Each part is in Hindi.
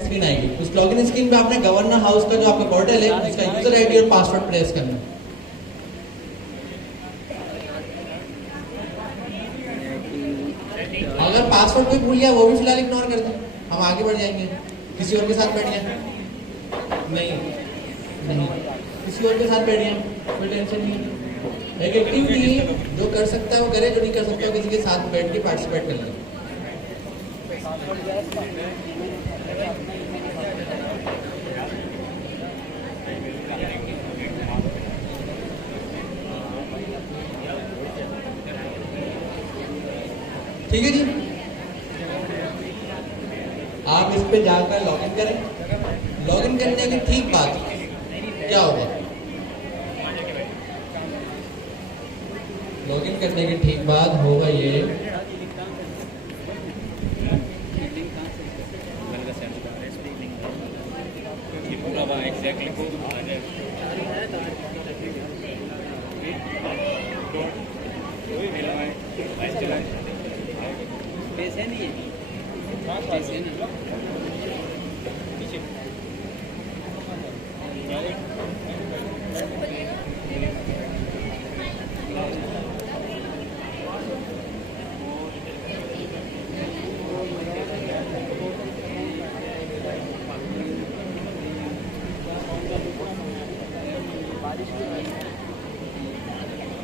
स्क्रीन आएगी। उस लॉगिन स्क्रीन पे आपने गवर्नर हाउस का जो आपका पोर्टल है उसका यूजर आईडी और पासवर्ड प्रेस करना है। अगर पासवर्ड कोई भूल गया वो भी फिलहाल इग्नोर कर दें, हम आगे बढ़ जाएंगे। किसी और के साथ बैठ जाए, नहीं किसी और के साथ बैठ जाए, कोई टेंशन नहीं है। एक एक्टिविटी जो कर सकता है वो करे, जो नहीं कर सकता किसी के साथ बैठ के पार्टिसिपेट कर ले। ठीक है जी, आप इस पे जाकर लॉगिन करें। लॉगिन करने के ठीक बाद क्या होगा, लॉगिन करने के ठीक बाद होगा ये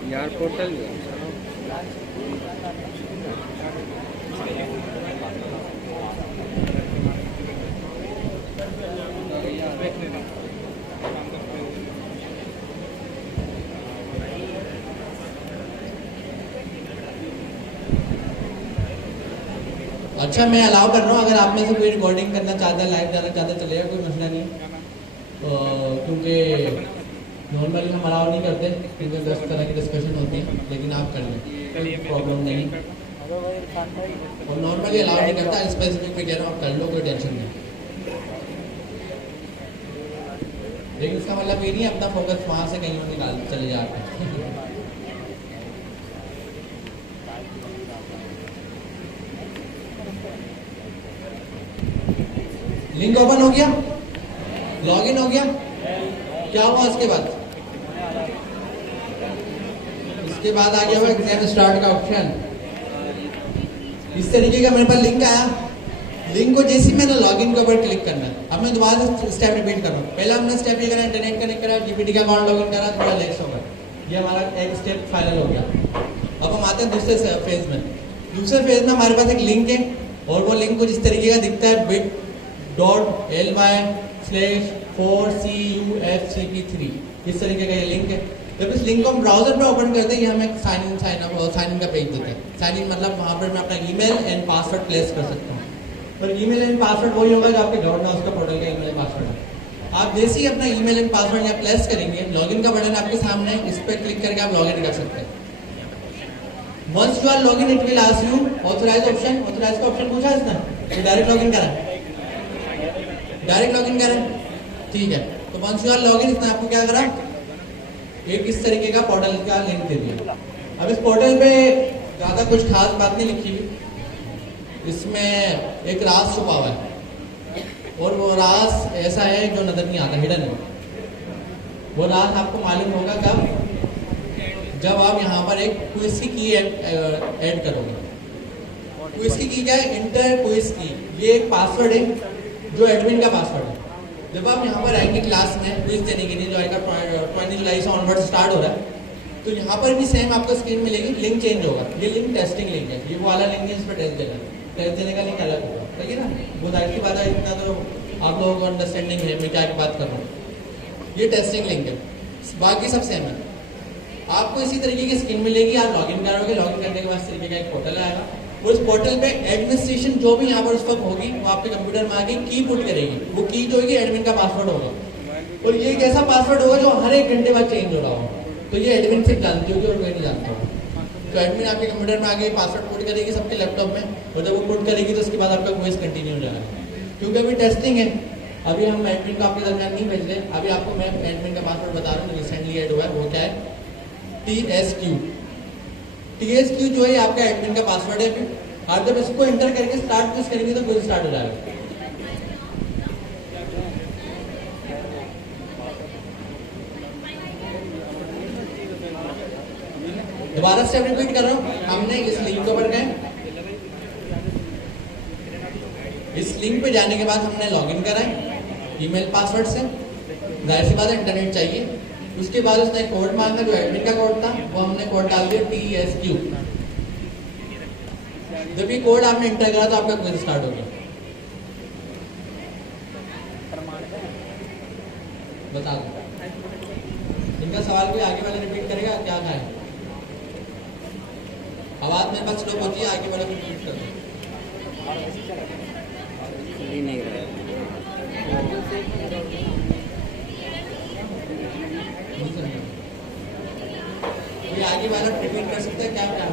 यार पोर्टल अच्छा, मैं अलाउ कर रहा हूँ। अगर आप में से कोई रिकॉर्डिंग करना चाहता है, लाइव जाना चाहता है, चलेगा, कोई मसला नहीं। क्योंकि नॉर्मली हम अलाउ नहीं करते क्योंकि 10 तरह की डिस्कशन होती है, लेकिन आप कर लें, कोई प्रॉब्लम नहीं। और नॉर्मली अलाउ नहीं करता, स्पेसिफिक में कह रहा हूँ, आप कर लो, कोई टेंशन नहीं। लेकिन इसका मतलब ये नहीं अपना फोकस वहाँ से कहीं और निकाल चले जाते। लिंक ओपन हो गया, लॉगिन हो गया, क्या हुआ उसके बाद? इसके बाद आ गया हुआ एग्जाम स्टार्ट का ऑप्शन। इस तरीके का मेरे पास लिंक आया। लिंक को जैसे मैंने लॉगिन के ऊपर क्लिक करना है। अब मैं दोबारा से स्टेप रिपीट कर रहा हूँ। पहला हमने स्टेप ये करा, इंटरनेट कनेक्ट करा, जीपीटी का अकाउंट लॉगिन करा, थोड़ा लेट्स होगा, ये हमारा एक स्टेप फाइनल हो गया। अब हम आते हैं दूसरे फेज में। दूसरे फेज में हमारे पास एक लिंक है और वो लिंक कुछ इस तरीके का दिखता है, bit.ly/4CUFCP3, इस तरीके का ये लिंक है। जब इस लिंक को हम ब्राउजर पे ओपन करते हैं, ये हमें साइन इन का पेज देता है। साइन इन मतलब वहाँ पर मैं अपना ईमेल एंड पासवर्ड प्लेस कर सकता हूँ। और ईमेल एंड पासवर्ड वही होगा जो आपके गवर्नर हाउस का पोर्टल का ईमेल पासवर्ड है। आप जैसे ही अपना ईमेल एंड पासवर्ड यहाँ प्लेस करेंगे, लॉगिन का बटन आपके सामने, इस पर क्लिक करके आप लॉगिन कर सकते हैं। Once you are login it will ask you authorise option. Authorise का ऑप्शन पूछा इसने, तो डायरेक्ट लॉगिन करा, डायरेक्ट लॉगिन करें, ठीक है। तो वंस यू आर लॉगिन, इसने आपको क्या करा, एक इस तरीके का पोर्टल का लिंक दे दिया। अब इस पोर्टल पे ज़्यादा कुछ खास बात नहीं लिखी हुई, इसमें एक राज छुपा हुआ है और वो राज ऐसा है जो नजर नहीं आता, हिडन है। वो राज आपको मालूम होगा कब, जब आप यहाँ पर एक क्विज की ऐड करोगे। क्विज की क्या है, इंटर क्विज की, ये एक पासवर्ड है जो एडमिन का पासवर्ड है। जब आप यहाँ पर आएंगे क्लास में क्विज देने के लिए, जो आएगा 20 जुलाई से ऑनवर्ड स्टार्ट हो रहा है, तो यहाँ पर भी सेम आपको स्क्रीन मिलेगी, लिंक चेंज होगा। ये लिंक टेस्टिंग लिंक है, ये वो वाला लिंक है, इस पर टेस्ट देना, टेस्ट देने का लिंक अलग होगा, ठीक है ना। वो जाहिर सी बात है, इतना तो आप लोगों को अंडरस्टैंडिंग है मैं क्या की बात कर रहा हूँ। ये टेस्टिंग लिंक है, बाकी सब सेम है। आपको इसी तरीके की स्क्रीन मिलेगी, आप लॉगिन करोगे, लॉगिन करने के बाद इस तरीके का एक पोर्टल आएगा। और इस पोर्टल पे एडमिनिस्ट्रेशन जो भी यहाँ पर उस वक्त होगी, वो आपके कंप्यूटर में आके की पुट करेगी। वो की जो होगी एडमिन का पासवर्ड होगा, और ये एक ऐसा पासवर्ड होगा जो हर 1 घंटे बाद चेंज हो रहा होगा। तो ये एडमिन सिर्फ जानती होगी और कोई नहीं जानता होगा। तो एडमिन आपके कंप्यूटर में आके पासवर्ड पुट करेगी सबके लैपटॉप में, और जब वो पुट करेगी तो उसके बाद आपका क्विज कंटिन्यू हो जाएगा। क्योंकि अभी टेस्टिंग है, अभी हम एडमिन को आपके दरमियान नहीं भेज रहे। अभी आपको मैं एडमिन का पासवर्ड बता रहा हूँ, रिसेंटली ऐड हुआ है। वो क्या है, TSQ जो है आपका एडमिन का पासवर्ड है। आप जब इसको एंटर करके स्टार्ट क्विज करेंगे तो क्विज स्टार्ट हो जाएगा। दोबारा से रिपीट कर रहा हूँ, हमने इस लिंक के ऊपर गए, इस लिंक पे जाने के बाद हमने लॉगिन करा ईमेल पासवर्ड से, जाहिर सी बात है इंटरनेट चाहिए। उसके बाद उसने कोड मांगा जो एडमिन का कोड था, वो हमने कोड डाल दिया TSQ। जब ये कोड आपने इंटर करा तो आपका क्विज स्टार्ट हो गया। बता दो इनका सवाल कोई आगे वाला रिपीट करेगा क्या था? आवाज मेरे पास स्लो होती है, आगे वाला रिपीट कर दो। नहीं कोई आगे वाला रिपीट कर सकते हैं क्या क्या?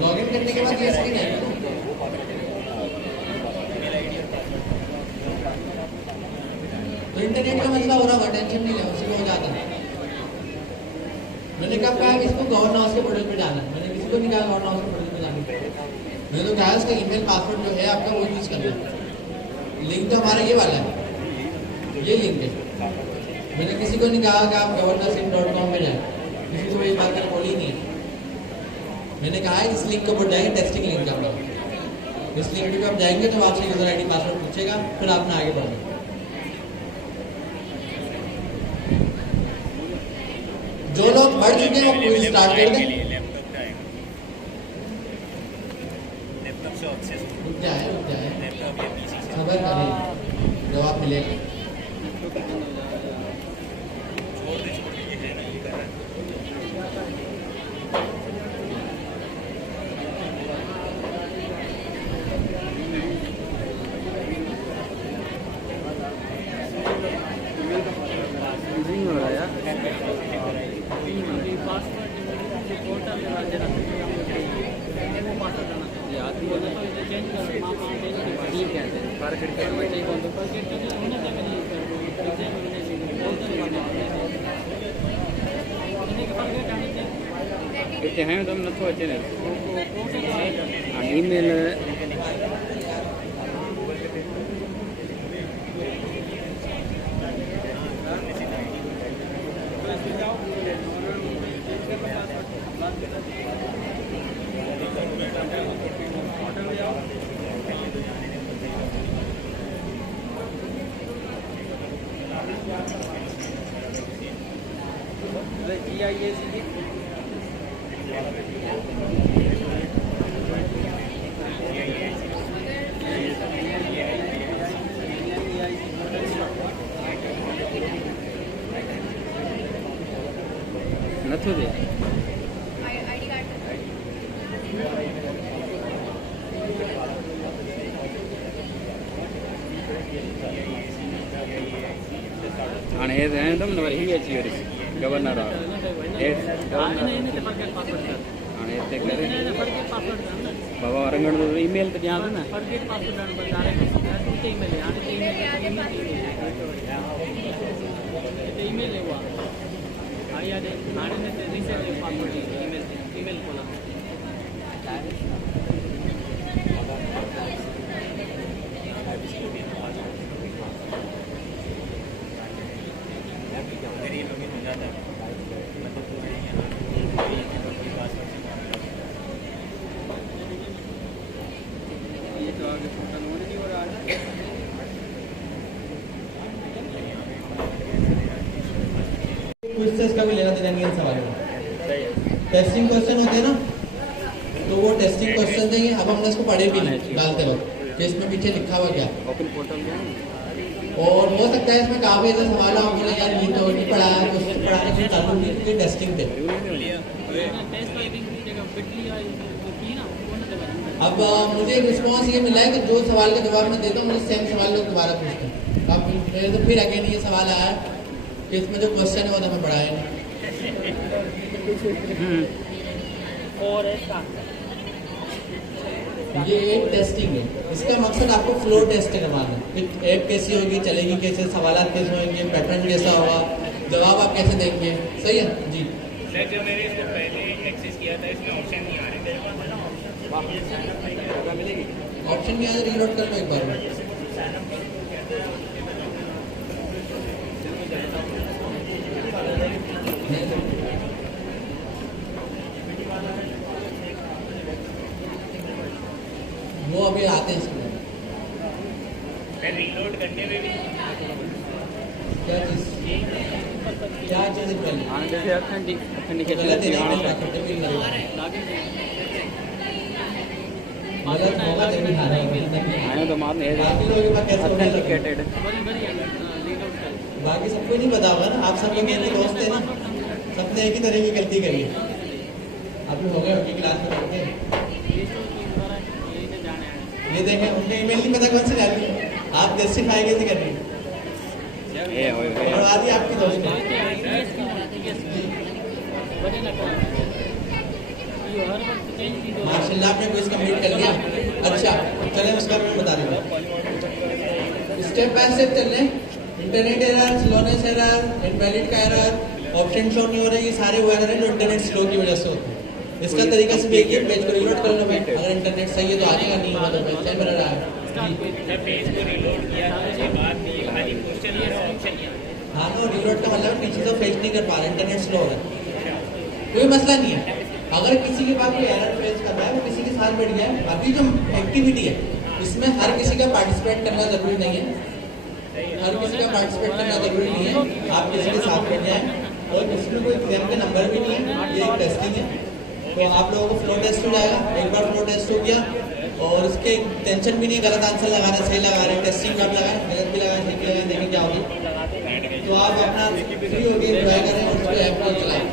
लॉगिन करने के बाद ये स्क्रीन है। तो इंटरनेट का मसला हो रहा होगा, टेंशन नहीं है, उसी को हो जाता है। मैंने कब कहा कि इसको गवर्नर हाउस के पोर्टल पे जाना है, मैंने किसी को नहीं कहा गवर्नर हाउस के पोर्टल पे जाना है। मैंने तो कहा उसका ईमेल पासवर्ड जो है आपका वो यूज करना है। लिंक तो हमारा ये वाला है, ये लिंक है। मैंने किसी को नहीं कहा कि आप governor.com पे जाए, किसी को ये बात मैंने बोली नहीं है। मैंने कहा है इस लिंक के ऊपर जाएंगे, टेस्टिंग लिंक का, इस लिंक पे आप जाएंगे तो आपसे यूजर आईडी पासवर्ड पूछेगा, फिर आपने आगे बढ़ना। जो लोग बढ़ चुके हैं वो क्विज स्टार्ट कर दें। रुक जाए खबर करें, जवाब मिलेगा। हैं तुम न तो अच्छे ईमेल નથી દે અને એ તમને હિવે છે ગવર્નર અને એટલે કરે બાબા રંગણ ઈમેલ તો ત્યાં ને ईमेल हुआ आया दे आने में रीसेट पासवर्ड ईमेल ईमेल खोला ये तो आगे कानून नहीं हो रहा है क्विज़ का भी लेना देना नहीं इन सवालों में। टेस्टिंग क्वेश्चन होते हैं ना, तो वो टेस्टिंग क्वेश्चन है। अब हमने इसको पढ़े भी नहीं डालते वक्त कि इसमें पीछे लिखा हुआ क्या, ओपन पोर्टल और हो सकता है इसमें काफी ऐसे सवाल आप बोले यार ये तो नहीं पढ़ा है, कुछ पढ़ाने की चालू नहीं की टेस्टिंग पे। अब मुझे एक रिस्पॉन्स ये मिला है कि जो सवाल का जवाब मैं देता हूँ मुझे सेम सवाल लोग दोबारा पूछते हैं। अब मेरे तो फिर अगेन ये सवाल आया कि इसमें जो क्वेश्चन है वो तो हमें पढ़ाया नहीं। ये एक टेस्टिंग है, इसका मकसद आपको फ्लो टेस्ट करवाना है। ऐप कैसी होगी, चलेगी कैसे, सवालात कैसे होंगे, पैटर्न कैसा होगा, जवाब आप कैसे देंगे। सही है जी। सर जो मैंने इसको पहले एक्सेस किया था इसमें ऑप्शन नहीं आ रहे थे। ऑप्शन नहीं आया रीलोड कर लो एक बार में। वो अभी आते हैं इसमें रीलोड करने में भी क्या चीज़ पहले आने जैसे ऑथेंटिकेशन गलत ही नहीं मिल रहा गलत होगा तभी हारा होगा। आने तो मारने बाकी लोगों के पास कैसे होगा? ऑथेंटिकेटेड बाकी सबको नहीं पता होगा ना, आप सब लोग मेरे दोस्त हैं ना, सबने एक ही तरह की गलती करी है। आप लोग हो गए उनकी क्लास में पढ़ते हैं, ये देखें उनका ईमेल नहीं पता कौन सी डाली है, आप जस्टिफाई कैसे कर रही हैं? और आदि आपकी दोस्त है। माशाल्लाह आपने क्विज कंप्लीट कर लिया। अच्छा चलें उसका मैं बता दूँगा, स्टेप बाय स्टेप चल रहे हैं। Internet error, slowness error, invalid का एरर, ऑप्शन शो नहीं हो रहे, ये सारे वो एरर हैं जो इंटरनेट स्लो की वजह से होते हैं। इसका तरीका सिर्फ एक ही, पेज को रीलोड कर लो भाई, अगर इंटरनेट सही है तो आएगा, नहीं होगा तो वैसे ही रहा है। जब पेज को रीलोड किया तो उसके बाद भी खाली क्वेश्चन या ऑप्शन या हाँ तो रीलोड का मतलब पीछे तो फेस नहीं कर पा रहे, इंटरनेट स्लो हो रहा है, कोई मसला नहीं है। अगर किसी के पास कोई एरर फेस कर रहा है, वो किसी के साथ बैठ गया है, अभी जो एक्टिविटी है इसमें हर किसी का पार्टिसिपेट करना जरूरी नहीं है, हर किसी का पार्टिसिपेट करना जरूरी नहीं है। आप किसी के साथ बैठ जाए और इसमें कोई एग्जाम का नंबर भी नहीं है, ये एक टेस्टिंग है। तो आप लोगों को फ्लो टेस्ट हो जाएगा, एक बार फ्लो टेस्ट हो गया और उसके टेंशन भी नहीं, गलत आंसर लगा रहे सही लगा रहे, टेस्टिंग आप लगाए गलत भी लगाए सही भी लगाए, देखें क्या होगी। तो आप अपना फ्री होकर एंजॉय करें और उसको ऐप को चलाएं।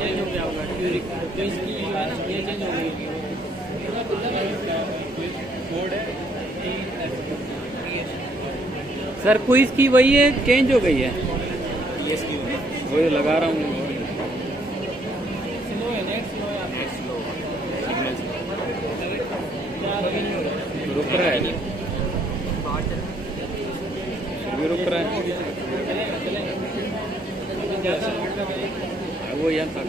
सर क्विज की वही है, चेंज हो गई है, वही लगा रहा हूँ। रुक रहा है, भी रुक रहा है, वो यहाँ था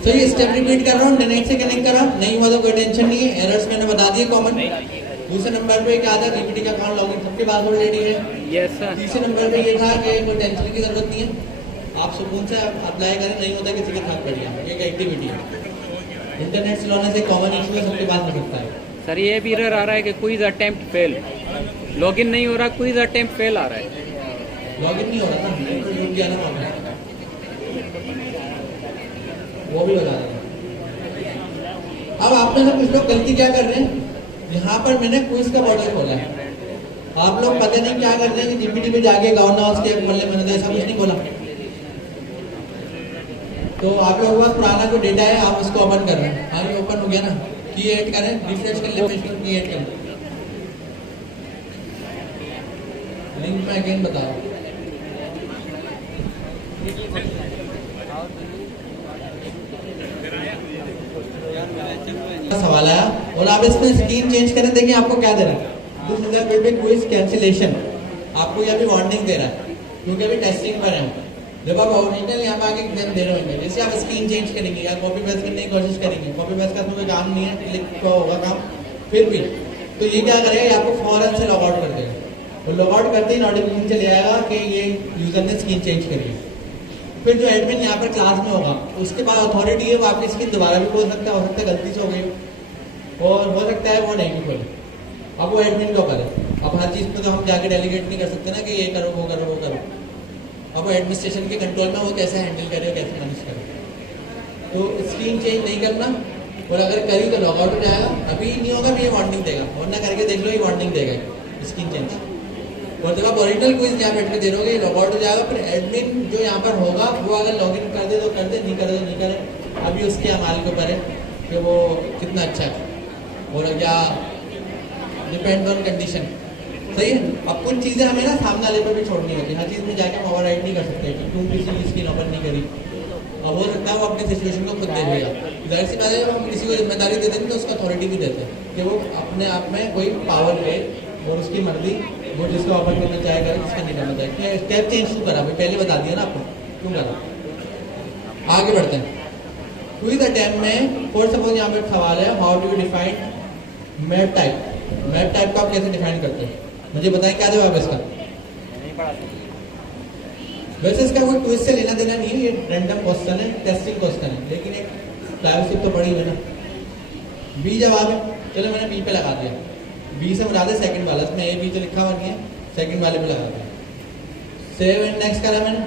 तो ये स्टेप रिपीट कर रहा हूँ, नेट से कनेक्ट करा, नहीं हुआ तो कोई टेंशन नहीं है, एरर्स मैंने बता दिए कॉमन। दूसरे नंबर पे क्या था, जीपीटी का अकाउंट लॉगिन सबके पास ऑलरेडी है। Yes sir. तीसरे नंबर पे ये था कि कोई टेंशन की जरूरत नहीं है, आप सुकून से अप्लाई करें, नहीं होता किसी के साथ बढ़िया, ये एक एक्टिविटी है। इंटरनेट स्लोनेस एक कॉमन इशू है, सबके पास हो सकता है। सर ये भी एरर आ रहा है कि क्विज अटेम्प्ट फेल, लॉगिन नहीं हो रहा, क्विज अटेम्प्ट फेल आ रहा है। लॉगिन नहीं हो रहा ना, तो जुड़ गया ना वहाँ पे, वो भी बता देना। अब आप में से कुछ लोग गलती क्या कर रहे हैं, यहाँ पर मैंने क्विज का बॉर्डर खोला है, आप लोग पता नहीं क्या कर रहे हैं कि जीपीटी पे जाके गवर्नर हाउस के मल्ले मैंने तो ऐसा कुछ नहीं बोला। तो आप लोगों के पास पुराना कोई डेटा है, आप उसको ओपन कर रहे हैं, हाँ ये ओपन हो गया ना, की ऐड करें, रिफ्रेश कर ले, पेज पर की ऐड करें, लिंक में अगेन बताओ। सवाल आया और आप इसमें स्क्रीन चेंज करें, देखिए आपको क्या दे रहा है, this is will be quiz cancellation, आपको ये भी वार्निंग दे रहा है क्योंकि अभी टेस्टिंग पर है। जब आप ओरिजिनल यहाँ पे आके एग्जाम दे रहे होंगे, जैसे आप स्क्रीन चेंज करेंगे या कॉपी पेस्ट करने की कोशिश करेंगे, कॉपी पेस्ट का कोई काम नहीं है, क्लिक का होगा काम, फिर भी तो ये क्या करेगा, आपको फौरन से लॉग आउट कर देगा और लॉग आउट करते ही नोटिफिकेशन चले आएगा कि ये यूजर ने स्क्रीन चेंज करी है। फिर जो एडमिन यहाँ पर क्लास में होगा, उसके बाद अथॉरिटी है, वो आपकी स्क्रीन दोबारा भी खोल सकता है, हो सकता है गलती से हो गई और हो सकता है वो नहीं भी खोले, अब वो एडमिन को करे। अब हर चीज़ में तो हम जाके डेलीगेट नहीं कर सकते ना कि ये करो वो करो वो करो, अब वो एडमिनिस्ट्रेशन के कंट्रोल में, वो कैसे हैंडल करे, कैसे मैनेज करे। तो स्क्रीन चेंज नहीं करना, और अगर करी तो लॉग आउट हो जाएगा, अभी नहीं होगा भी ये वार्निंग देगा, वरना करके देख लो ये वार्निंग देगा स्क्रीन चेंज। और जब आप ओरिजिनल क्विज यहाँ बैठ के दे दोगे, लॉग आउट हो जाएगा, फिर एडमिन जो यहाँ पर होगा वो अगर लॉगिन कर दे तो कर दे, नहीं करे तो नहीं करे, अभी उसके अमाल के ऊपर है कि वो कितना अच्छा है, और या डिपेंड ऑन कंडीशन, सही है। अब कुछ चीज़ें हमें ना सामने वाले पर भी छोड़नी होती है, हर चीज़ में जाके हम ओवर राइड नहीं कर सकते कि तुम किसी की स्क्रीन ओपन नहीं करी, अब हो सकता है वो अपनी सिचुएशन को खुद देख लेगा। जाहिर सी बात है, जब हम किसी को जिम्मेदारी देते हैं तो उसका अथॉरिटी भी देते हैं कि वो अपने आप में कोई पावर ले और उसकी मर्जी, वो जिसको ओपन करना चाहे करे, जिसका नहीं करना चाहे। स्टेप चेंज क्यों करा, पहले बता दिया ना आपको क्यों करा। आगे बढ़ते हैं, क्विज अटेम्प्ट में फॉर सपोज यहाँ पे सवाल है, how do you define map type. Map type को आप कैसे डिफाइन करते हैं, मुझे बताएं क्या जवाब है इसका। नहीं पढ़ा। वैसे इसका कोई क्विज से लेना देना नहीं है, ये रैंडम क्वेश्चन है, टेस्टिंग क्वेश्चन है, लेकिन एक प्राइवेसी तो पड़ी है ना। बी जवाब है, चलो मैंने बी पे लगा दिया। बी से मुराद है सेकंड वाला, इसमें ए बी तो लिखा हुआ नहीं है, सेकंड वाले पे लगा दिया। सेव एंड नेक्स्ट करा मैंने।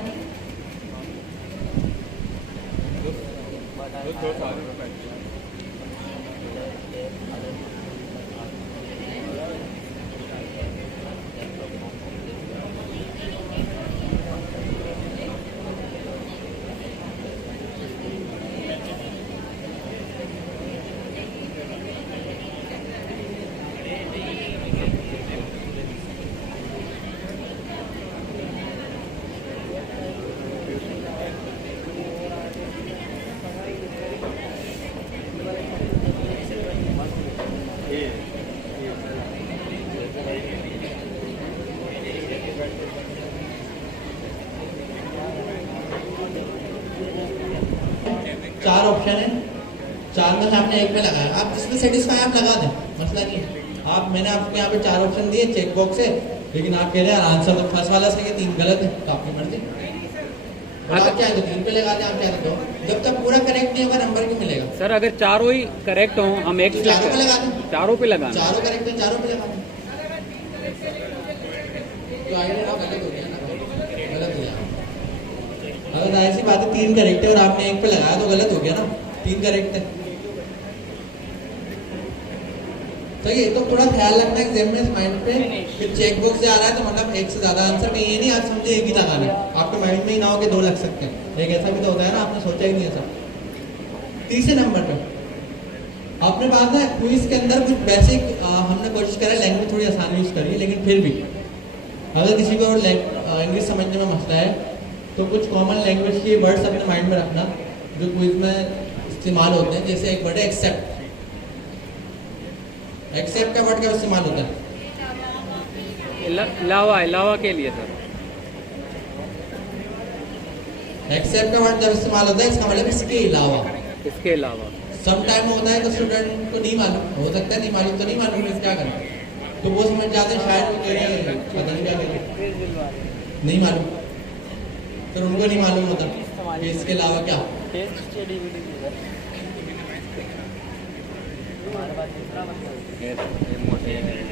चार ऑप्शन है, चार में से आपने एक में लगाया, आप जिसमें सेटिस्फाई आप लगा दें, मसला नहीं है। आप मैंने आपको यहाँ पे चार ऑप्शन दिए चेक बॉक्स से, लेकिन आप कह रहे हैं आंसर तो फर्स्ट वाला सही है, तीन गलत है, तो आपकी मर्जी। आप चाहे तो तीन पे लगा दें, आप चाहे तो दो। जब तक पूरा करेक्ट नहीं होगा नंबर क्यों मिलेगा। सर अगर चारों ही करेक्ट हो हम एक चारों पे लगा दें, चारों पे लगाना। चारों करेक्ट है, चारों पे लगा दें। तो आइडिया ना गलत हो गया ना, गलत हो गया। अगर ऐसी बात है तीन करेक्ट है और आपने एक पे लगाया तो गलत हो गया ना, तीन करेक्ट है। तो ये तो थोड़ा ख्याल रखना है एग्जाम में इस माइंड पे कि चेक बॉक्स से आ रहा है तो मतलब एक से ज्यादा आंसर में, ये नहीं आज समझे एक ही लगाना है, आपके माइंड में ही ना हो कि दो लग सकते हैं। एक ऐसा भी तो होता है ना, आपने सोचा ही नहीं ऐसा। तीसरे नंबर पे आपने बात ना क्विज के अंदर कुछ बेसिक हमने कोशिश करा, लैंग्वेज थोड़ी आसान यूज करी, लेकिन फिर भी अगर किसी को इंग्लिश समझने में मसला है तो कुछ कॉमन लैंग्वेज के वर्ड्स अपने माइंड में रखना जो क्विज में इस्तेमाल होते हैं। जैसे एक वर्ड है एक्सेप्ट। एक्सेप्ट का वर्ड क्या इस्तेमाल होता है? लावा, लावा के लिए सर। एक्सेप्ट का वर्ड जब इस्तेमाल होता है इसका मतलब इसके अलावा। इसके अलावा सम टाइम होता है तो स्टूडेंट को नहीं मालूम, हो सकता है नहीं मालूम, तो नहीं मालूम फिर क्या करें, तो वो समझ जाते हैं शायद वो कह रहे हैं पता नहीं क्या कह रहे हैं, नहीं मालूम, फिर उनको नहीं मालूम होता कि इसके अलावा क्या।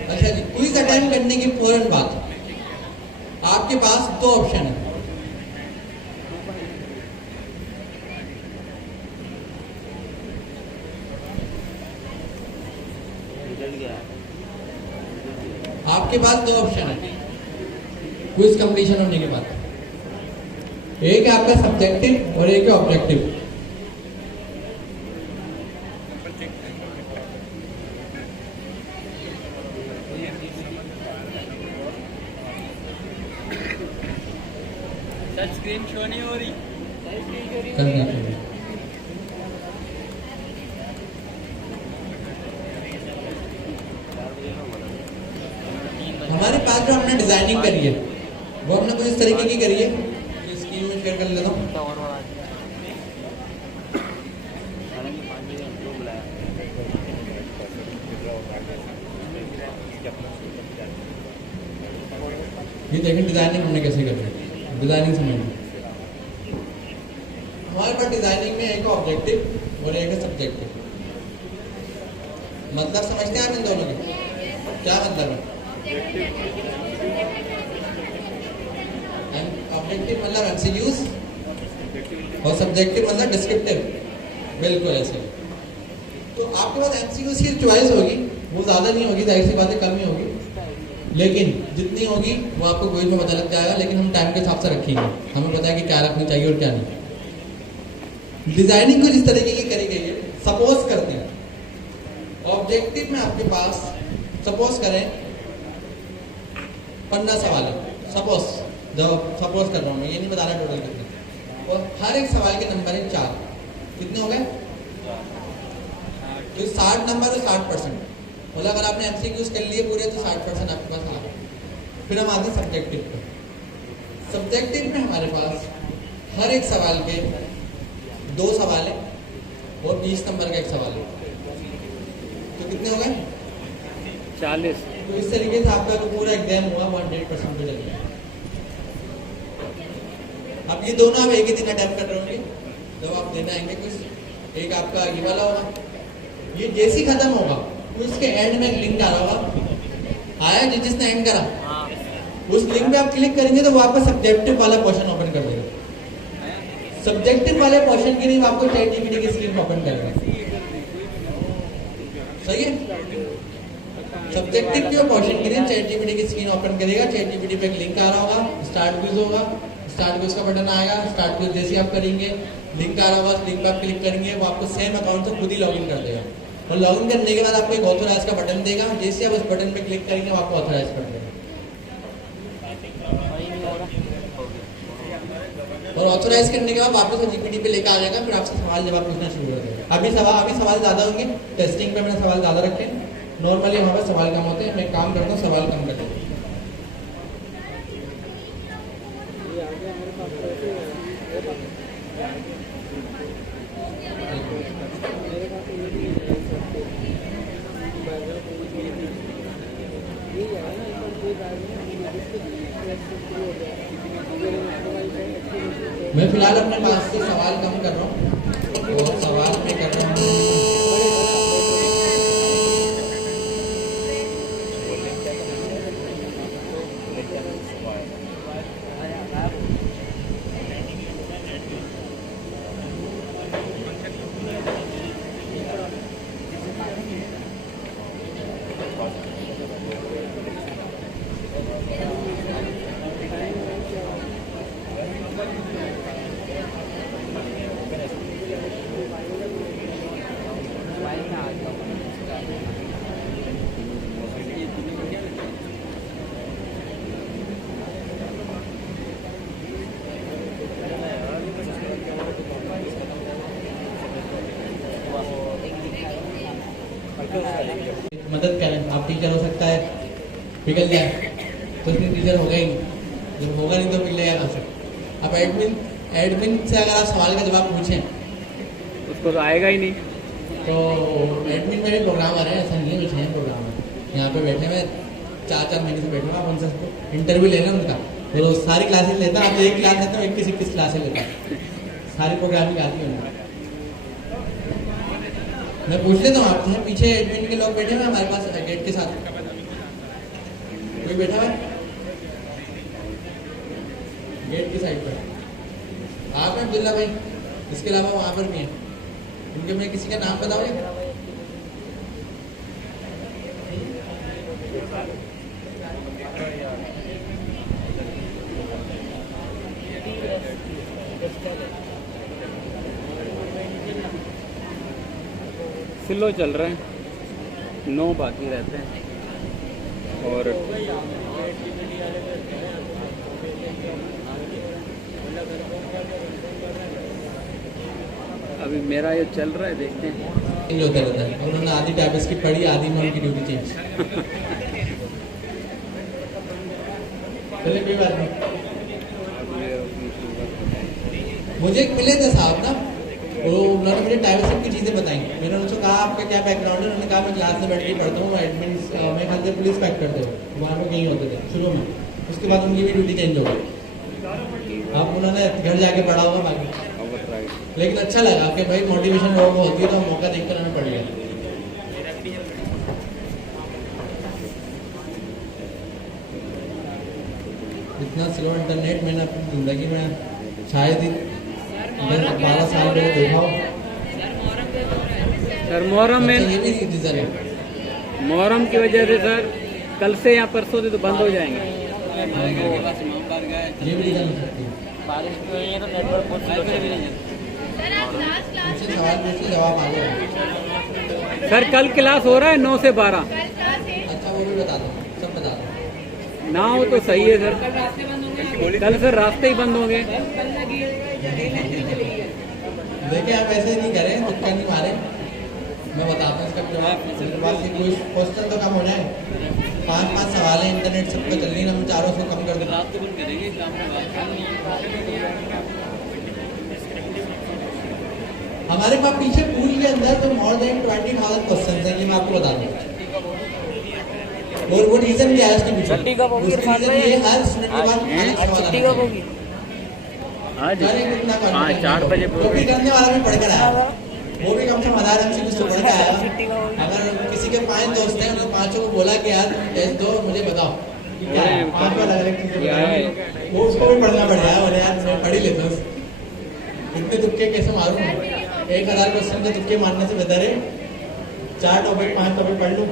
अच्छा जी, क्विज अटेम्प्ट करने की फौरन बात, आपके पास दो ऑप्शन है। आपके पास दो ऑप्शन है क्विज कंप्लीशन होने के बाद, एक है आपका सब्जेक्टिव और एक है ऑब्जेक्टिव। टच स्क्रीन शो नहीं हो रही। करना चाहिए। हमारे पास जो हमने डिजाइनिंग करी है वो हमने कुछ इस तरीके की करी है, स्क्रीन में शेयर कर लेता हूँ। ये देखें डिजाइनिंग हमने कैसे कर रही है, डिजाइनिंग समझिए। हमारे पास डिजाइनिंग में एक ऑब्जेक्टिव और एक है सब्जेक्टिव। मतलब समझते हैं आप इन दोनों के क्या मतलब है? ऑब्जेक्टिव मतलब एमसीक्यूज और सब्जेक्टिव मतलब डिस्क्रिप्टिव, बिल्कुल ऐसे। तो आपके पास एमसीक्यूज की चॉइस होगी, वो ज़्यादा नहीं होगी, जाहिर सी बात है कम ही होगी, लेकिन जितनी होगी वो आपको क्विज में पता लग जाएगा। लेकिन हम टाइम के हिसाब से रखेंगे, हमें पता है कि क्या रखनी चाहिए और क्या नहीं। डिजाइनिंग कुछ इस तरीके की करी गई है। सपोज करते हैं ऑब्जेक्टिव में आपके पास सपोज करें 15 सवाल है, सपोज कर रहा हूँ मैं, ये नहीं बता रहा टोटल कितने, और हर एक सवाल के नंबर है 4। कितने हो गए? तो 60 नंबर और 60%, मतलब अगर आपने एमसीक्यूज कर लिए पूरे तो 60% आपके पास आ गए। फिर हम आते हैं सब्जेक्टिव पे। सब्जेक्टिव में हमारे पास हर एक सवाल के 2 सवाल है और 20 नंबर का एक सवाल है। तो कितने हो गए? 40। तो इस तरीके से आपका जो पूरा एग्जाम हुआ 100% पे चलेगा। अब ये दोनों आप एक ही दिन अटेम्प्ट कर रहे होंगे जब आप देना आएंगे कुछ। एक आपका ये वाला होगा, ये जैसे ही खत्म होगा तो इसके एंड में एक लिंक आ रहा होगा, आया जिसने एंड करा, उस लिंक पे आप क्लिक करेंगे तो वो आपका सब्जेक्टिव वाला क्वेश्चन ओपन कर देगा। सब्जेक्टिव वाले क्वेश्चन के लिए वो आपको ChatGPT की स्क्रीन ओपन करेगा। सही है? सब्जेक्टिव के क्वेश्चन के लिए ChatGPT की स्क्रीन ओपन करेगा। ChatGPT पे एक लिंक आ रहा होगा, स्टार्ट क्विज होगा, स्टार्ट क्विज का बटन आएगा, स्टार्ट क्विज जैसे आप करेंगे लिंक आ रहा होगा, उस लिंक पे आप क्लिक करेंगे, वो आपको सेम अकाउंट से खुद ही लॉगिन कर देगा। और लॉगिन करने के बाद आपको एक ऑथोराइज का बटन देगा, जैसे आप उस बटन पे क्लिक करेंगे वो आपको ऑथोराइज कर देगा। और ऑथोराइज करने के बाद वापस जीपीटी पे लेकर आ जाएगा, फिर आपसे सवाल जवाब पूछना शुरू कर देगा। अभी सवाल ज़्यादा होंगे, टेस्टिंग पे मैंने सवाल ज़्यादा रखे हैं, नॉर्मली वहाँ पर सवाल कम होते हैं। मैं काम करता हूँ सवाल कम करता हूँ। मैं फिलहाल अपने पास से सवाल कम कर रहा हूँ, तो सवाल मैं कर रहा हूँ। मदद करें, आप टीचर हो सकता है पिघल जाए तो उसमें टीचर होगा ही नहीं, जब होगा नहीं तो पिघलेगा कहाँ से। अब एडमिन से अगर आप सवाल का जवाब पूछें उसको तो आएगा ही नहीं। तो एडमिन में भी प्रोग्रामर है, ऐसा नहीं है कुछ है प्रोग्रामर यहाँ पे बैठे हुए 4-4 महीने से बैठे हुए। आप उनसे इंटरव्यू लेना उनका, वो सारी क्लासेस लेता है। आप एक क्लास लेता हूँ 21 क्लासेस लेता है, सारी प्रोग्रामिंग आती है उनको। मैं पूछ लेता हूँ आपसे, पीछे एडमिन के लोग बैठे हुए हमारे पास गेट के साथ, कोई बैठा हुआ है गेट की साइड पर? आप हैं अब्दुल्ला भाई, इसके अलावा वहाँ पर भी हैं, इनके में किसी का नाम बताओगे? स्लो चल रहे हैं, 9 बाकी रहते हैं। और अभी मेरा ये चल रहा है, देखते हैं। चेंज होता रहता है, उन्होंने आधी टैब इसकी पढ़ी, आधी में उनकी ड्यूटी चेंज। चलिए कोई बात नहीं। मुझे एक मिले थे साहब ना, वो उन्होंने मुझे टाइपसेट की चीज़ें बताई। मैंने उनसे कहा आपका क्या बैकग्राउंड है, उन्होंने कहा मैं क्लास में बैठ के पढ़ता हूँ, एडमिन मैं ख्याल से पुलिस पैक करते हो, वहाँ पर कहीं होते थे शुरू में। उसके बाद उनकी भी ड्यूटी चेंज हो गई। अब उन्होंने घर जाके पढ़ा होगा बाकी, लेकिन अच्छा लगा कि भाई मोटिवेशन लोगों को होती है, तो मौका देखकर हमें पढ़ लिया। इतना स्लो इंटरनेट मैंने अपनी ज़िंदगी में शायद ही 10-12 साल पहले देखा हो। सर मुहर्रम में, ये भी रीज़न है, मुहर्रम की वजह से सर कल से या परसों से तो बंद हो जाएंगे। ये भी रीज़न हो सकती है। मुझसे सवाल पूछिए, जवाब आ गया। सर कल क्लास हो रहा है 9 से 12। अच्छा वो भी बता दो, सब बता दो। ना हो तो सही है सर, कल सर रास्ते ही बंद होंगे। देखिए आप ऐसे नहीं करें, तुक्का नहीं मारे, मैं बताता हूँ इसका जवाब। मेरे पास कोई क्वेश्चन तो कम हो जाए, 5-5 सवाल है, इंटरनेट सबको चल रही है, हम 400 कम कर दें। रात को बंद करेंगे। हमारे पास पीछे पूल के अंदर तो मोर देन 20,000 क्वेश्चन हैं, ये मैं आपको बता दूं। और वो रीजन क्या है उसके पीछे? छुट्टी कब होगी उसका इरफान reason भाई? ये है, हर स्टूडेंट के पास अलग सवाल छुट्टी आना कब चाहिए। होगी? आज अरे कितना हाँ confident 4 है। बजे कॉपी करने वाला भी पढ़ कर आया, हाँ, वो भी कम से कम 1000 MCQ से पढ़ के आया। छुट्टी कब होगी? अगर किसी के 5 दोस्त हैं, उन्होंने 5 को बोला कि यार टेस्ट दो, मुझे बताओ क्या है, 5 को अलग-अलग चीजें क्या है? बताएंगे। वो उसको भी पढ़ना पड़ेगा, और यार मैं पढ़ ही लेता हूँ। इतने तुक्के कैसे मारूं? 1000 क्वेश्चन के तुक्के मारने से बेहतर है 4 टॉपिक 5 टॉपिक पढ़ लूं,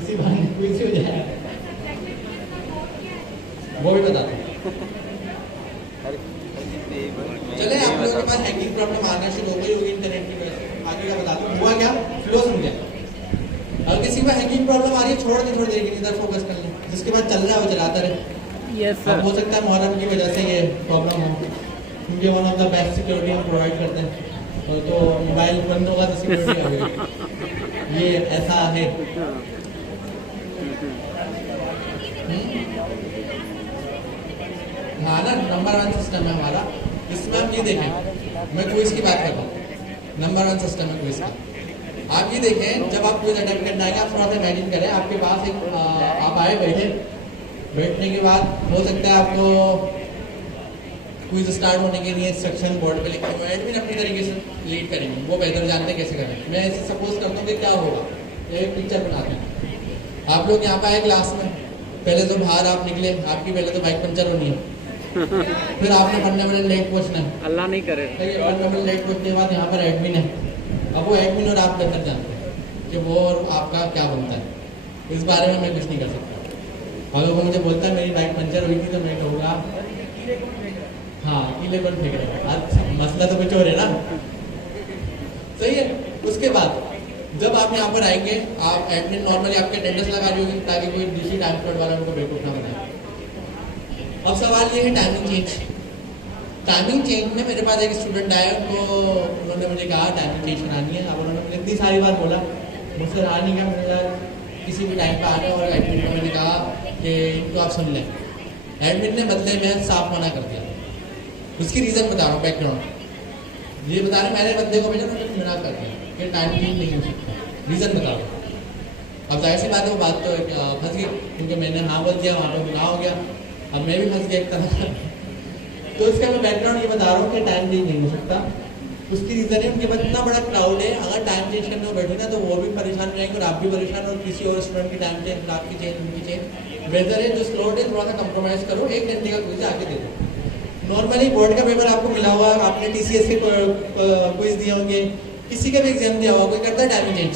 इसी बहाने क्विज हो जाएगा। वो भी बता दूं। चले आप लोगों के पास हैकिंग प्रॉब्लम आना शुरू हो गई होगी इंटरनेट की वजह से। आगे का बता दूं हुआ क्या, फ्लो समझा। अगर किसी को हैकिंग प्रॉब्लम आ रही है, छोड़ दे थोड़ी देर के लिए, इधर फोकस कर ले। जिसके बाद चल रहा है वो चलाता रहे। यस अब हो सकता है मुहर्रम की वजह से ये प्रॉब्लम हो, क्योंकि one of the best security हम प्रोवाइड करते हैं, और तो मोबाइल बंद होगा तो सिक्योरिटी हो गई। ये ऐसा है। हाँ ना, नंबर 1 सिस्टम है हमारा। इसमें आप ये देखें, मैं क्विज की बात कर रहा हूँ, नंबर 1 सिस्टम है क्विज का। आप ये देखें, जब आप क्विज अटेम्प्ट करने आएंगे, आप थोड़ा सा इमेजिन करें, आपके पास एक आप आए बैठे, बैठने के बाद हो सकता है आपको क्विज स्टार्ट होने के लिए इंस्ट्रक्शन बोर्ड पे लिखे हुए, एडमिन अपनी तरीके से लीड करेंगे, वो बेहतर जानते हैं कैसे करें। मैं ऐसे सपोज करता हूँ कि क्या होगा, एक पिक्चर बनाते हैं। आप लोग यहाँ पे आए क्लास में, पहले तो बाहर आप निकले, आपकी पहले तो बाइक पंचर होनी है, फिर आपने फंडामेंटल लेट पहुंचना है, अल्लाह नहीं करे। फंडामेंटल लेट पहुंचने के बाद यहाँ पर एडमिन है। अब वो एडमिन और आप बेहतर जानते हैं कि वो और आपका क्या बनता है। इस बारे में मैं कुछ नहीं कर सकता। अगर वो मुझे बोलता है मेरी बाइक पंचर हुई थी, तो मैं कहूँगा हाँ कीले कौन फेंक रहा है, अच्छा मसला तो कुछ और है ना। सही है। उसके बाद जब आप यहाँ पर आएंगे, आप एडमिन नॉर्मली आपके अटेंडेंस लगा रही होगी ताकि कोई दूसरी टाइम स्लॉट वाला उनको बेवकूफ ना बनाए। अब सवाल ये है टाइमिंग चेंज। टाइमिंग चेंज में मेरे पास एक स्टूडेंट आया, उन्होंने मुझे कहा टाइमिंग चेंज करानी है। अब उन्होंने मुझे इतनी सारी बार बोला, मुझसे रहा नहीं गया, मैंने कहा किसी भी टाइम पर आ रहे, और एडमिन को मैंने कहा कि इनको आप सुन लें। एडमिन ने बदले में साफ मना कर दिया। उसकी रीज़न बता रहा हूँ, बैकग्राउंड ये बता रहे, मैंने बंदे को भेजा, उन्होंने मना कर दिया कि टाइम चेंज नहीं हो सकता। रीज़न बता रहा हूँ। अब जाहिर सी बात है, वो बात तो फंस गई, क्योंकि मैंने हाँ बोल दिया, वहाँ पर गुनाह हो गया। अब मैं भी फंस गया एक तरह। तो इसका मैं बैकग्राउंड ये बता रहा हूँ कि टाइम चेंज नहीं हो सकता। उसकी रीज़न है, उनके पास इतना बड़ा क्राउड है, अगर टाइम चेंज करने को बैठे ना तो वो भी परेशान हो जाएंगे और आप भी परेशान, और किसी और स्टूडेंट की टाइम चेंज, आपकी चेंज, उनकी चेंज। बेहतर है जो स्लॉट है थोड़ा सा कंप्रोमाइज़ करो, 1 घंटे का क्विज आके दे दो। नॉर्मली बोर्ड का पेपर आपको मिला हुआ, आपने TCS के क्विज दिए होंगे, किसी का भी एग्जाम दिया हुआ, कोई करता है टाइम चेंज?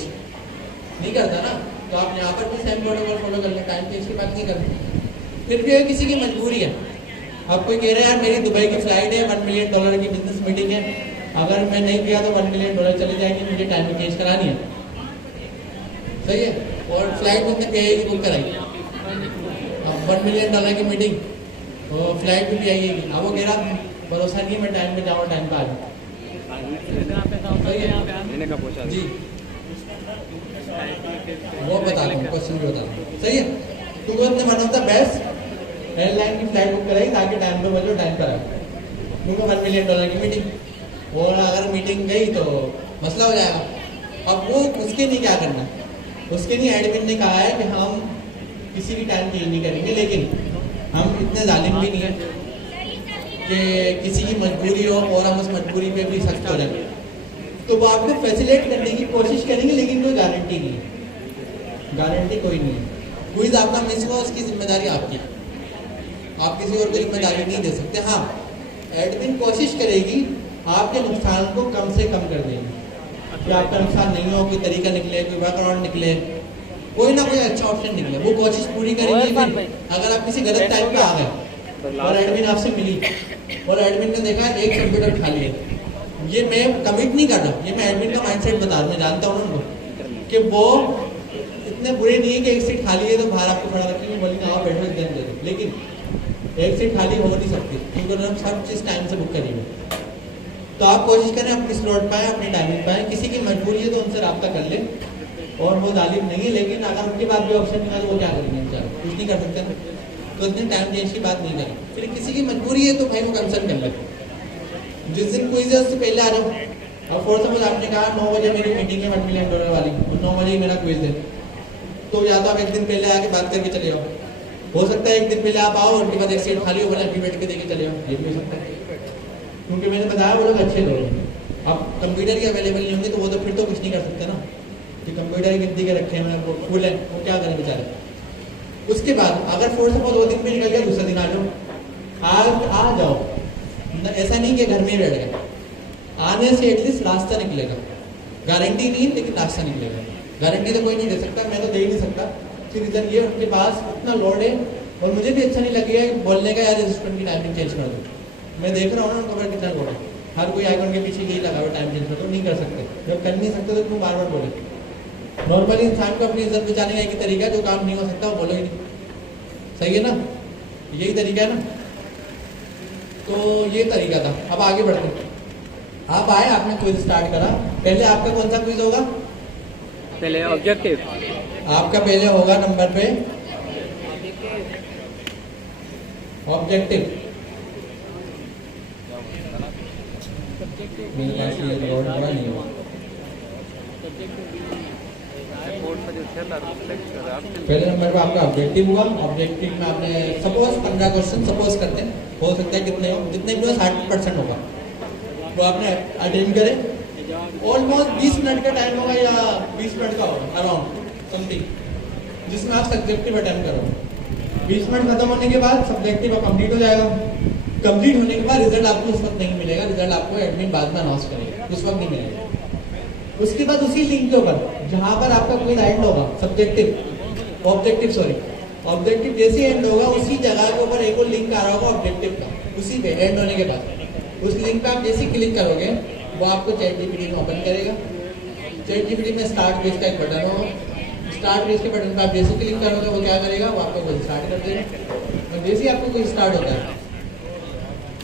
नहीं करता ना। तो आप यहाँ पर भी सेम प्रोटोकॉल फॉलो कर लें, टाइम चेंज की बात नहीं करते। फिर भी किसी की मजबूरी है, अब कोई कह रहा है यार मेरी दुबई की फ्लाइट है, $1 मिलियन की बिजनेस मीटिंग है, अगर मैं नहीं गया तो $1 मिलियन चले जाएंगे, मुझे टाइमिंग चेंज करानी है। सही है। और फ्लाइट उसने पे की बुक कराई, अब $1 मिलियन की मीटिंग, तो फ्लाइट भी आइएगी। अब वो कह रहा भरोसा नहीं, मैं टाइम पे जाऊँ, टाइम पे आ जाऊँ। मैंने कहा पूछा जी वो बता दूँ, क्वेश्चन भी बता दूँ। सही है। तुमने one of the best airline की फ्लाइट बुक कराई ताकि टाइम पे बचो, टाइम पर आए, क्योंकि $1 मिलियन की मीटिंग, और अगर मीटिंग गई तो मसला हो जाएगा। अब वो उसके लिए क्या करना, उसके लिए एडमिन ने कहा है कि हम किसी भी टाइम चेंज नहीं करेंगे, लेकिन हम इतने जालिम भी नहीं है कि किसी की मजबूरी हो और हम उस मजबूरी पे भी सख्त हो जाए। तो वो आपको फैसिलिटेट करने की कोशिश करेंगे, लेकिन कोई गारंटी नहीं है, गारंटी कोई नहीं है। क्विज आपका मिस हुआ, उसकी जिम्मेदारी आपकी, आप किसी और को जिम्मेदारी नहीं दे सकते। हाँ, एडमिन कोशिश करेगी आपके नुकसान को कम से कम कर देगी, कि आपका नुकसान नहीं हो, कोई तरीका निकले, कोई वर्कआउट निकले, कोई ना कोई अच्छा ऑप्शन निकले, वो कोशिश पूरी करेंगे। अगर आप किसी गलत टाइम पे आ गए और एडमिन आपसे मिली और एडमिन ने देखा एक कंप्यूटर खाली है, ये मैं कमिट नहीं कर रहा, ये मैं एडमिन का माइंडसेट बता रहा हूँ, मैं जानता हूँ उनको कि वो इतने बुरे नहीं है कि एक सीट खाली है तो बाहर आपको खड़ा रखेंगे, बोलेंगे आओ बैठो एग्जाम दे दो, लेकिन एक सीट खाली हो नहीं सकती क्योंकि उन्होंने सब चीज़ टाइम से बुक करी हुई। तो आप कोशिश करें अपनी स्लॉट पाएँ, अपनी टाइमिंग पाएँ। किसी की मजबूरी है तो उनसे रब्ता कर लें, और वो जालिम नहीं है, लेकिन अगर उनके बाद भी ऑप्शन मिला तो वो क्या करेंगे, बेचारे कुछ नहीं कर सकते ना। तो इतने टाइम चेंज की बात नहीं करें। फिर किसी की मजबूरी है तो भाई वो कैंसिल कर ले, जिस दिन क्विज है उससे पहले आ जाओ, अब फॉर सपोज आपने कहा 9 बजे मेरी मीटिंग है $1 मिलियन वाली, और 9 बजे ही मेरा क्विज है, तो या तो आप एक दिन पहले आके बात करके चले जाओ, हो सकता है एक दिन पहले आप आओ उनके बाद एक सीट खाली हो, बोले अभी बैठ के देके चले जाओ, ये भी हो सकता है, क्योंकि मैंने बताया वो लोग अच्छे लोग हैं। अब कंप्यूटर के अवेलेबल नहीं होंगे तो वो तो फिर तो कुछ नहीं कर सकते ना, कि कंप्यूटर की गिनती के रखे हैं वो फुल है, वो क्या करें बेचारे। उसके बाद अगर फोर सपोज 2 दिन में निकल गया, दूसरे दिन आ जाओ, आ जाओ, ऐसा नहीं कि घर में ही बैठ गए, आने से एटलीस्ट रास्ता निकलेगा, गारंटी नहीं लेकिन रास्ता निकलेगा। गारंटी तो कोई नहीं दे सकता, मैं तो दे ही नहीं सकता, रीजन ये उनके पास इतना लोड है, और मुझे भी अच्छा नहीं लगेगा कि बोलने का यार स्टूडेंट की टाइमिंग चेंज कर दो। मैं देख रहा हूँ ना उनका पर कितना लोड है, हर कोई आइकॉन के पीछे यही लगा हुआ टाइम चेंज कर दो, नहीं कर सकते, जब कर नहीं सकते तो तुम बार बार बोले। नॉर्मली इंसान को अपनी इज्जत बचाने का एक ही तरीका है, जो काम नहीं हो सकता वो बोलो ही नहीं, सही है ना, यही तरीका है ना। तो ये तरीका था। अब आगे बढ़ते हैं, आप आए, आपने क्विज स्टार्ट करा, पहले आपका कौन सा क्विज होगा? पहले ऑब्जेक्टिव आपका पहले होगा नंबर पे ऑब्जेक्टिव। मेरे पास ये लोड बड़ा नहीं होगा। पहले नंबर पे आपका ऑब्जेक्टिव हुआ, ऑब्जेक्टिव में आपने सपोज 15 क्वेश्चन सपोज करते हैं, हो सकता है कितने हो, जितने भी हो 60% होगा, तो आपने अटेंड करें। ऑलमोस्ट 20 मिनट का टाइम होगा या 20 मिनट का होगा अराउंड समथिंग, जिसमें आप सब्जेक्टिव अटेम्प्ट करो। 20 मिनट खत्म होने के बाद सब्जेक्टिव कंप्लीट हो जाएगा। कंप्लीट होने के बाद रिजल्ट आपको उस वक्त नहीं मिलेगा, रिजल्ट आपको एडमिन बाद में अनाउंस करेगा, उस वक्त नहीं मिलेगा। उसके बाद उसी लिंक के ऊपर जहां पर आपका क्विज एंड होगा, सब्जेक्टिव ऑब्जेक्टिव जैसे एंड होगा उसी जगह के ऊपर एक और लिंक आ रहा होगा ऑब्जेक्टिव का, उसी पे एंड होने के बाद उस लिंक पे आप जैसे क्लिक करोगे वो आपको चैट जीपीटी में ओपन करेगा। चैट जीपीटी में स्टार्ट क्विज का एक बटन होगा, स्टार्ट क्विज के बटन पर आप जैसे क्लिक करोगे वो क्या करेगा, वो आपको क्विज स्टार्ट कर देगा। और जैसे ही आपको क्विज स्टार्ट होता है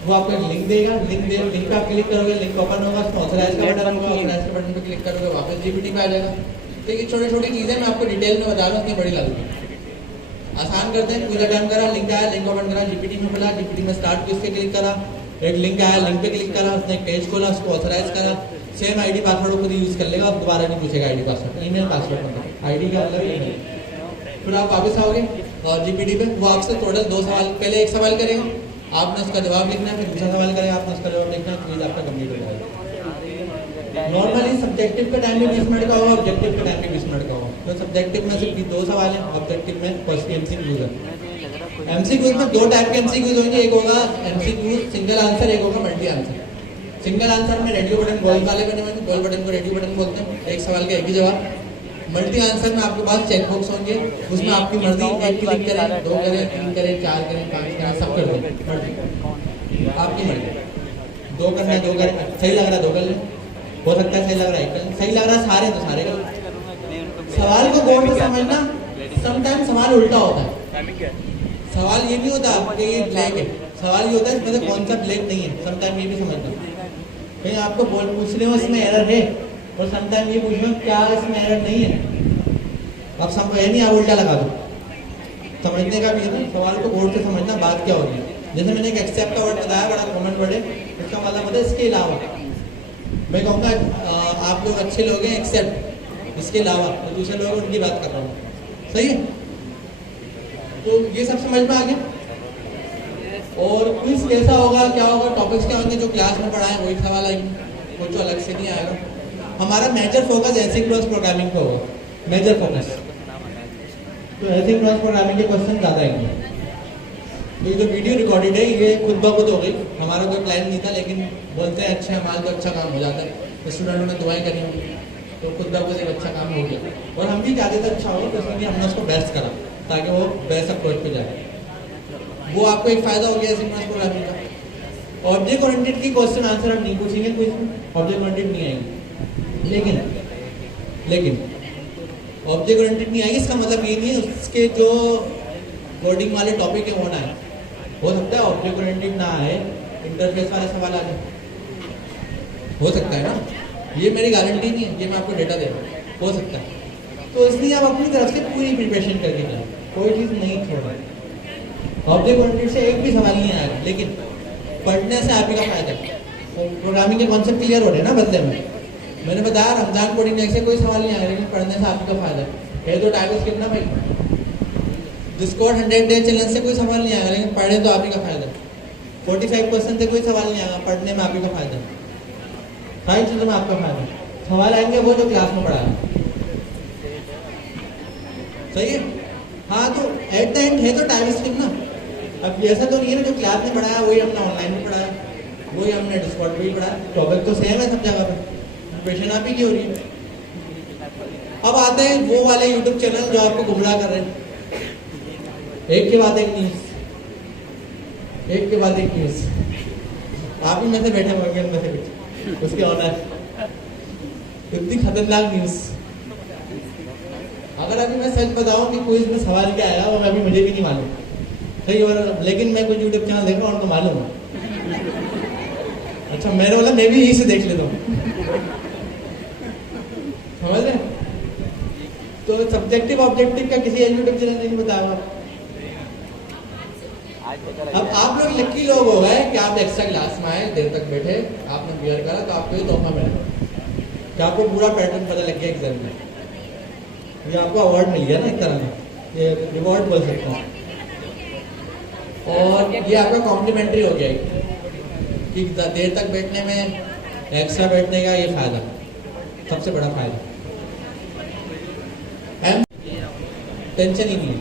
वो आपको एक लिंक देगा, लिंक पे आप क्लिक करोगे, लिंक ओपन होगा, उसमें ऑथराइज का बटन होगा, ऑथराइज के बटन पे क्लिक करोगे वापस जीपीटी पे आ जाएगा। तो ये छोटी छोटी चीजें मैं आपको डिटेल में बता रहा हूँ, इतनी बड़ी लागत आसान करते हैं। क्विज अटेम्प्ट करा, लिंक आया, लिंक ओपन करा, जीपीटी में खोला, जीपीटी में स्टार्ट क्विज पे क्लिक करा, एक लिंक आया, लिंक पे क्लिक करा, उसने एक पेज खोला, उसको ऑथराइज करा, सेम आईडी पासवर्ड खुद यूज कर लेगा, अब दोबारा नहीं पूछेगा आईडी पासवर्ड, ईमेल पासवर्ड मतलब आईडी का अलग ईमेल। फिर आप वापस आओगे और जीपीटी पे वो आपसे टोटल 2 सवाल, पहले एक सवाल करेगा, आपने उसका जवाब लिखना है, फिर दूसरा सवाल करेगा, आपने उसका जवाब लिखना है, क्विज आपका कंप्लीट हो जाएगा। नॉर्मली सब्जेक्टिव का टाइम भी 20 मिनट का होगा, ऑब्जेक्टिव का टाइम भी 20 मिनट का होगा। तो सब्जेक्टिव में सिर्फ 2 सवाल हैं, ऑब्जेक्टिव में फर्स्ट एमसीक्यूज है। एमसीक्यूज में 2 टाइप के एमसीक्यूज होंगे, एक होगा एमसीक्यूज सिंगल आंसर, एक होगा मल्टी आंसर। सिंगल आंसर में रेडियो बटन गोल वाले बने हुए हैं, गोल बटन को रेडियो बटन बोलते हैं, एक सवाल का एक ही जवाब। मल्टी आंसर में आपके पास चेक बॉक्स होंगे, उसमें आपकी मर्जी, एक क्लिक करें, 2 करें, 3 करें, 4 करें, 5 करें, सब कर दें, आपकी मर्जी। 2 करना है 2 करें, सही लग रहा है 2 कर लें, हो सकता है सही लग रहा है 1 कर लें, सही लग रहा है सारे तो सारे कर। सवाल को गौर से समझना, समटाइम सवाल उल्टा होता है। सवाल ये नहीं होता कि ये ब्लैक है, सवाल ये होता है इसमें से कौन सा ब्लैक नहीं है, समटाइम ये भी समझना। कहीं आपको पूछ रहे हो इसमें एरर है, और समटाइम ये पूछ रहे हो क्या इसमें एरर नहीं है, आप समझ नहीं, आप उल्टा लगा दो। समझने का भी है ना, सवाल को गौर से समझना, बात क्या हो रही है। जैसे मैंने एक एक्सेप्ट का वर्ड बताया, बड़ा कॉमन वर्ड है, इसका मतलब होता है इसके अलावा। मैं कहूँगा आप लोग अच्छे लोग हैं, एक्सेप्ट इसके अलावा, तो दूसरे लोग उनकी बात कर रहा हूँ, सही है। तो ये सब समझ में आ गया। और क्विज कैसा होगा, क्या होगा, टॉपिक्स क्या होंगे, जो क्लास में पढ़ाएं वही सवाल आएंगे, कुछ अलग से नहीं आएगा। हमारा मेजर फोकस एसिंक्रोनस प्रोग्रामिंग पे होगा, मेजर फोकस। तो एसिंक्रोनस प्रोग्रामिंग के क्वेश्चन ज़्यादा आएंगे। तो ये जो वीडियो रिकॉर्डेड है ये खुद ब खुद हो गई, हमारा कोई प्लान नहीं था, लेकिन बोलते हैं अच्छे हमारे तो अच्छा काम हो जाता है, स्टूडेंटों ने दुआएं करी होंगी, तो खुद ब खुद एक अच्छा काम हो गया। और हम भी चाहते थे अच्छा हो, तो इसलिए हमने उसको बेस्ट करा ताकि वो बेस्ट अप्रोच पे जाए। वो आपको एक फायदा हो गया एसिंक्रोनस प्रोग्रामिंग का। ऑब्जेक्ट ओरिएंटेड की क्वेश्चन आंसर हम नहीं पूछेंगे, कुछ ऑब्जेक्ट ओरिएंटेड नहीं आएंगे, लेकिन ऑब्जेक्ट ओरिएंटेड नहीं आएगी इसका मतलब ये नहीं है उसके जो कोडिंग वाले टॉपिक है वो ना है। हो सकता है ऑब्जेक्ट ओरिएंटेड ना आए, इंटरफेस वाले सवाल आ जाए, हो सकता है ना, ये मेरी गारंटी नहीं है, ये मैं आपको डेटा दे रहा हूँ, हो सकता है। तो इसलिए आप अपनी तरफ से पूरी प्रिपरेशन करके जाए, कोई चीज़ नहीं छोड़ना। ऑब्जेक्ट ओरिएंटेड से एक भी सवाल नहीं आएगा, लेकिन पढ़ने से आप ही का फायदा है। प्रोग्रामिंग के कॉन्सेप्ट क्लियर हो रहे हैं ना बदले में। मैंने बताया रमजान कोडिंग से कोई सवाल नहीं आएगा, लेकिन पढ़ने से आपका फायदा है तो टाइपस्क्रिप्ट ना भाई। डिस्कॉर्ड 100 डे चैलेंज से कोई सवाल नहीं आएगा, लेकिन पढ़े तो आप ही का फायदा है। 45% से कोई सवाल नहीं आएगा, पढ़ने में आप ही का फायदा है। सारी चीज़ों में आपका फायदा है। सवाल आएंगे वो जो क्लास में पढ़ा है, सही है। हाँ तो एट द एंड है तो टाइपस्क्रिप्ट ना। अब ऐसा तो नहीं है ना जो क्लास में पढ़ाया वही हमने ऑनलाइन में पढ़ाया, वही हमने डिस्कॉर्ड पे भी पढ़ाया। टॉपिक तो सेम है सब जगह पे, प्रिपरेशन आप ही की हो रही है। अब आते हैं वो वाले यूट्यूब चैनल जो आपको गुमराह कर रहे हैं। एक के बाद एक न्यूज, एक के बाद एक न्यूज। आप ही में से बैठे होंगे, में से बैठे उसके ऑनर, इतनी खतरनाक न्यूज। अगर अभी मैं सच बताऊं कि क्विज में सवाल क्या आएगा वो अभी मुझे भी नहीं मालूम, सही। और लेकिन मैं कुछ यूट्यूब चैनल देख रहा हूँ, उनको मालूम है। अच्छा मैंने बोला मैं भी यहीं से देख लेता हूँ, समझ रहे। तो सब्जेक्टिव ऑब्जेक्टिव का किसी यूट्यूब चैनल ने नहीं बताया। अब आप लोग लकी लोग हो गए कि आप एक्स्ट्रा क्लास में आए, देर तक बैठे, आपने क्लियर करा, तो आपको ये तोहफा मिला कि आपको पूरा पैटर्न पता लग गया एग्जाम में। ये आपको अवार्ड मिल गया ना एक तरह का, ये रिवॉर्ड बोल सकता हूँ। और ये आपका कॉम्प्लीमेंट्री हो गया कि देर तक बैठने में एक्स्ट्रा बैठने का ये फायदा, सबसे बड़ा फायदा। टेंशन ही नहीं है।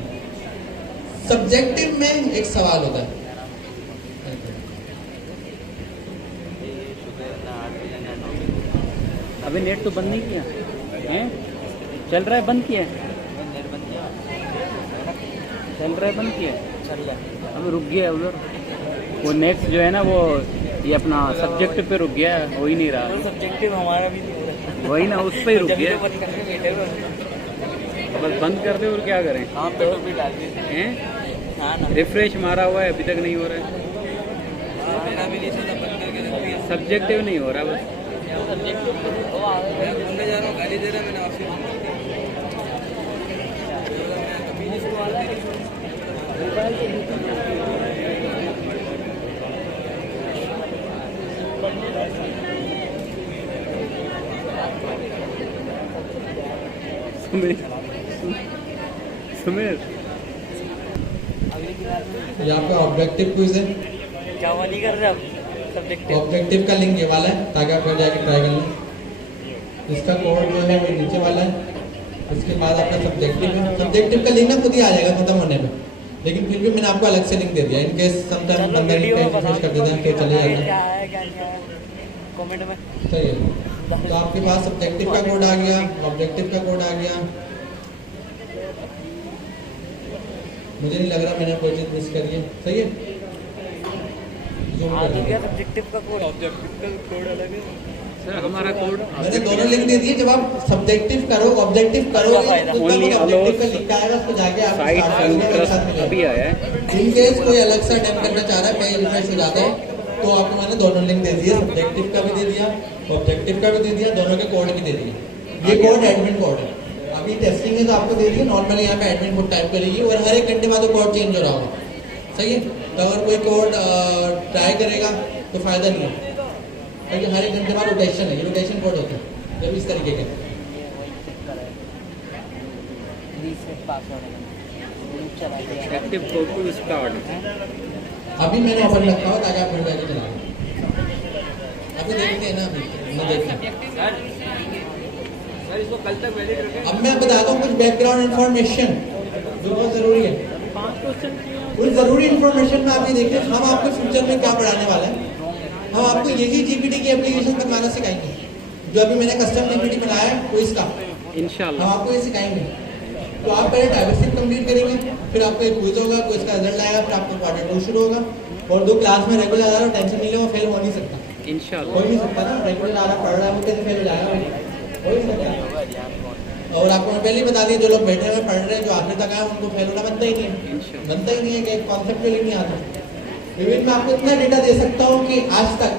सब्जेक्टिव में एक सवाल होता है, अभी नेट तो बंद नहीं किया है, चल रहा है, बंद किया है, चल रहा है, बंद किया है, अभी रुक गया है उधर। वो नेक्स्ट जो है ना वो ये अपना सब्जेक्ट पे रुक गया है, हो ही नहीं रहा। सब्जेक्टिव हमारा भी नहीं हो रहा, वही ना, उस पे ही रुक गया है। बंद करके बैठे हुए बस बंद कर दे और क्या करें। हाँ पे भी डाल दिए हैं, हाँ ना, रिफ्रेश मारा हुआ है, अभी तक नहीं हो रहा है। मेरा भी नहीं सोचा, बंद करके रख दिया। सब्जेक्टिव नहीं हो रहा बस। सब्जेक्टिव मैं घूमने जा रहा हूँ, गाली दे रहा है, मैंने आपसे सुमेर ये आपका ऑब्जेक्टिव क्विज है। क्या हुआ, नहीं कर रहे आप सब्जेक्टिव? ऑब्जेक्टिव का लिंक ये वाला है, ताकि आप घर जाके ट्राई कर लें। इसका कोड जो है वो नीचे वाला है। उसके बाद आपका सब्जेक्टिव है, सब्जेक्टिव का लिंक ना खुद ही आ जाएगा खत्म होने में, लेकिन फिर भी मैंने आपको अलग से लिंक दे दिया इन केस समटाइम बंदा रिफ्रेश कर देता है फिर चले जाता है। क्या है क्या नहीं है कमेंट में। सही है। तो आपके पास सब्जेक्टिव का कोड आ गया, ऑब्जेक्टिव का कोड आ गया। मुझे नहीं लग रहा मैंने कोई चीज मिस करी है, सही है। हाँ तो क्या सब्जेक्टिव का कोड, ऑब्जेक्टिव का कोड अलग है सर, हमारा कोड मैंने दोनों लिंक दे दिए। जब आप सब्जेक्टिव करो ऑब्जेक्टिव करोगे तो ऑब्जेक्टिव का लिंक आएगा, उसको जाके आप साइट अभी आया है। इन केस कोई अलग सा अटेम्प्ट करना चाह रहा है, पेज रिफ्रेश हो जाता है, तो आपको मैंने दोनों लिंक दे दिए, सब्जेक्टिव का भी दे दिया, ऑब्जेक्टिव का भी दे दिया, दोनों के कोड भी दे दिए। ये कोड एडमिन कोड है, अभी टेस्टिंग है तो आपको दे दिए। नॉर्मली यहाँ पे एडमिन कोड टाइप करेगी और हर एक घंटे बाद वो कोड चेंज हो रहा होगा, सही है। तो अगर कोई कोड ट्राई करेगा तो फायदा नहीं है, क्योंकि हर एक घंटे बाद रोटेशन है, रोटेशन कोड होता है जब इस तरीके के। Active code to start. अभी मैंने ओपन रखा हुआ ताकि आप घर जाके चला लें। अभी देखते हैं ना, अभी मैं देखता हूँ। सर इसको कल तक वैलिड रखें। अब मैं बताता हूँ कुछ बैकग्राउंड इन्फॉर्मेशन जो बहुत जरूरी है। उस जरूरी इन्फॉर्मेशन में आप ये देखिए, हम आपको फ्यूचर में क्या पढ़ाने वाले हैं। हम आपको यही जीपीटी की एप्लीकेशन बनवाना सिखाएंगे, जो अभी मैंने कस्टम जीपीटी बनाया है वो इसका इंशाल्लाह हम आपको ये सिखाएंगे। तो आप पहले टाइपस्क्रिप्ट कंप्लीट करेंगे, फिर आपको एक क्विज होगा, क्विज का रिजल्ट आएगा, फिर आपको क्वार्टर 2 शुरू होगा। और जो क्लास में रेगुलर आ रहा है टेंशन नहीं ले, वो फेल हो नहीं सकता, इंशाल्लाह हो ही नहीं सकता ना। रेगुलर आ रहा पढ़ रहा है वो कैसे फेल हो जाएगा, हो ही सकता है। और आपको मैं पहले ही बता दिया, जो लोग बैठे हुए पढ़ रहे हैं, जो आखिर तक आए उनको फेल होना बनता ही नहीं है, बनता ही नहीं है कि कॉन्सेप्चुअली नहीं आता। विभिन्न में आपको इतना डेटा दे सकता हूँ कि आज तक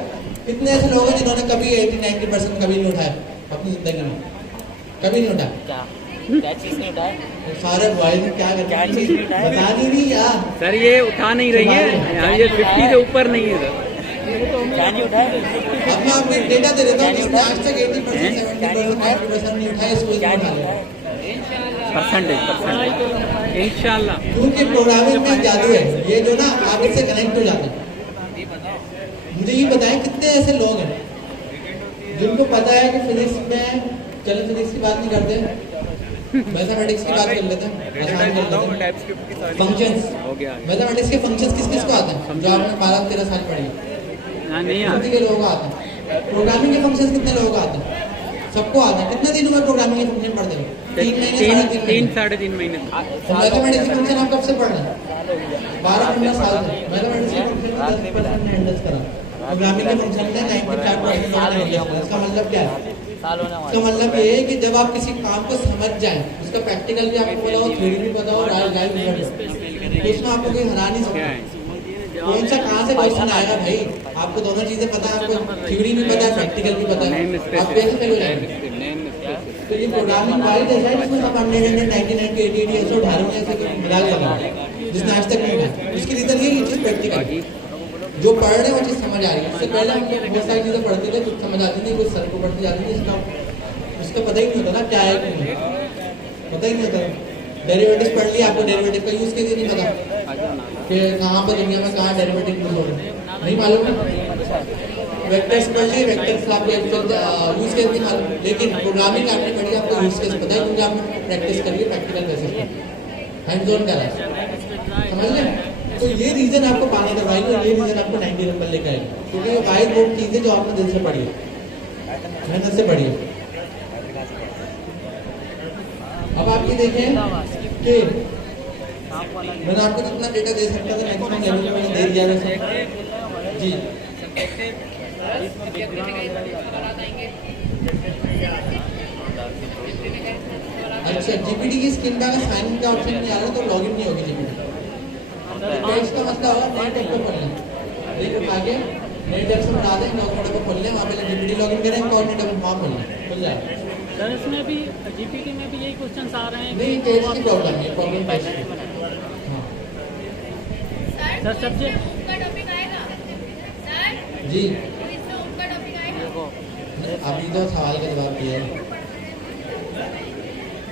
कितने ऐसे लोग हैं जिन्होंने कभी 80-90% कभी नहीं उठाया अपनी जिंदगी में, कभी नहीं उठाया। क्या चीज नहीं उठाया? सारे बॉयज क्या क्या करते चीज नहीं उठाया? बता नहीं यार सर, ये उठा नहीं रही है, यहाँ ये 50 से ऊपर नहीं है सर। चाय नहीं उठाया अब मैं आपको डेटा दे देता हूँ जिसने आज तक 80%, 70%, 90% नहीं उठाया, इसको उठा लिया। परसेंटेज इंशाल्लाह। क्योंकि प्रोग्रामिंग में जादू है, ये जो ना आप इससे कनेक्ट हो जाते हैं। मुझे ये बताएं कितने ऐसे लोग हैं जिनको पता है कि फिजिक्स में, चलो फिजिक्स की बात नहीं करते, मैथमेटिक्स की बात कर लेते हैं, आसान कर लेते हैं। फंक्शंस हो गया मैथमेटिक्स के फंक्शंस किस किस को आते हैं? जो आपने 12-13 साल पढ़ी है, हाँ नहीं कितने के लोगों को आते हैं? प्रोग्रामिंग के फंक्शंस कितने लोगों को आते हैं? सबको आता है। कितने दिन में प्रोग्रामिंग के फंक्शन पढ़ते हो? 3 महीने, 3-3.5 महीने। मैथमेटिक्स के फंक्शन आप कब से पढ़ रहे हैं? 12-15 साल से। मैथमेटिक्स के फंक्शन में 10% ने हैंडल करा, प्रोग्रामिंग के फंक्शन में 94% ने हैंडल करा। इसका मतलब क्या है? इसका मतलब ये है कि जब आप किसी काम को समझ जाएं, उसका प्रैक्टिकल भी आपको पता हो, थ्योरी भी पता हो, लाइव रिजल्ट हो, तो उसमें आपको कोई हरा नहीं सकता। कौन सा कहाँ से क्वेश्चन आएगा भाई? आपको दोनों चीजें पता है, आपको थ्योरी भी पता है, प्रैक्टिकल भी पता है, आप कैसे फेल हो जाएंगे? तो ये प्रोग्रामिंग वाइड है, इसमें सब हमने 99, 80 ऐसे उठा रहे हैं, ऐसे मिला के लगा जिसने आज तक नहीं उठाया। इसकी रीजन ये चीज प्रैक्टिकल, जो पढ़ रहे हैं वो चीज समझ आ रही है। इससे पहले हम बहुत सारी चीजें पढ़ते थे, कुछ समझ आती नहीं, कुछ सर को पढ़ती जाती नहीं, उसका पता ही नहीं होता ना क्या है कि नहीं, पता ही नहीं होता। डेरिवेटिव पढ़ लिया, आपको डेरिवेटिव का यूज कैसे नहीं पता कि कहाँ पर दुनिया में कहाँ डेरिवेटिव यूज हो रहे हैं, नहीं मालूम। वेक्टर्स पढ़ लिए, वेक्टर्स आपको यूज केस नहीं मालूम, लेकिन प्रोग्रामिंग आपने पढ़ी, आपको यूज केस पता है क्योंकि आपने प्रैक्टिस करिए, प्रैक्टिकल बेसिस पर हैंड्स ऑन करा है, समझ लें। तो ये रीजन आपको पानी करवाएगी और ये रीजन आपको 90 नंबर लेकर आएगी, क्योंकि ये वाइड बोर्ड चीज़ है जो आपने दिल से पढ़ी है, मेहनत से पढ़ी है। अब आप ये देखें कि मैंने आपको जितना डेटा दे सकता था मैक्सिमम लेवल में मैंने दे दिया वैसे जी। अच्छा, जीपीटी की स्क्रीन पे अगर साइन इन का ऑप्शन नहीं आ रहा तो लॉगिन नहीं होगी जीपीटी। पेज का मतलब होगा नए टैब पे खोलना, लिंक उठा के नए टैब से बढ़ा दें, कोऑर्डिनेटर को खोल लें, वहाँ पे जीपीटी लॉगिन करें, कोऑर्डिनेटर को वहाँ खोल लें, खुल जाए। सर इसमें भी जीपीटी में भी यही क्वेश्चंस आ रहे हैं नहीं, पेज की प्रॉब्लम है, प्रॉब्लम पेज की। सर सब्जेक्ट का टॉपिक आएगा सर जी इसमें उनका टॉपिक आएगा। अभी तो सवाल का जवाब दिया है,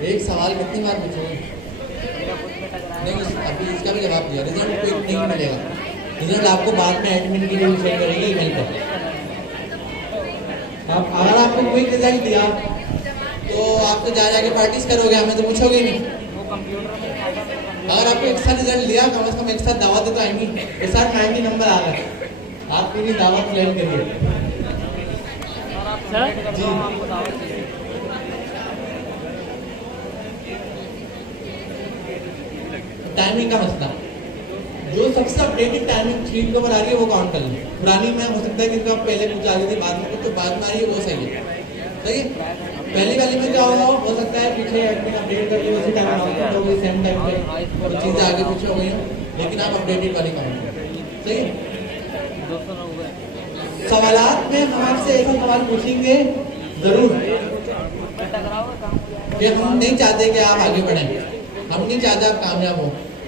एक सवाल कितनी बार पूछोगे? नहीं, अभी इसका भी जवाब दिया। रिजल्ट को नहीं मिलेगा, रिजल्ट आपको बाद में एडमिन की टीम शेयर करेगी ईमेल पर। अब अगर आपको कोई रिजल्ट दिया तो आप तो जा जाके पार्टीज करोगे, हमें तो पूछोगे नहीं। अगर आपको एक साथ रिजल्ट लिया, कम से कम एक साथ दावत तो आएंगी, एक साथ 90 नंबर आ गए, आपकी भी दावत प्लान करिए जी। टाइमिंग का मसला, जो सबसे अपडेटेड टाइमिंग स्क्रीन को बना रही है वो काउंट कर लें। पुरानी में हो सकता है कि आप पहले कुछ आ गई थी, बाद में कुछ, तो बाद में आ रही है वो सही है, सही है। पहली वाली में क्या हो सकता है पीछे एडमिन अपडेट कर दी, उसी टाइम हो गई, सेम टाइम पे और चीज़ें आगे पीछे हो गई हो, लेकिन आप अपडेटेड वाली काउंट, सही है। सवालात में हम आपसे ऐसा सवाल पूछेंगे जरूर कि हम नहीं चाहते कि आप आगे बढ़ें, हम नहीं चाहते आप कामयाब हो।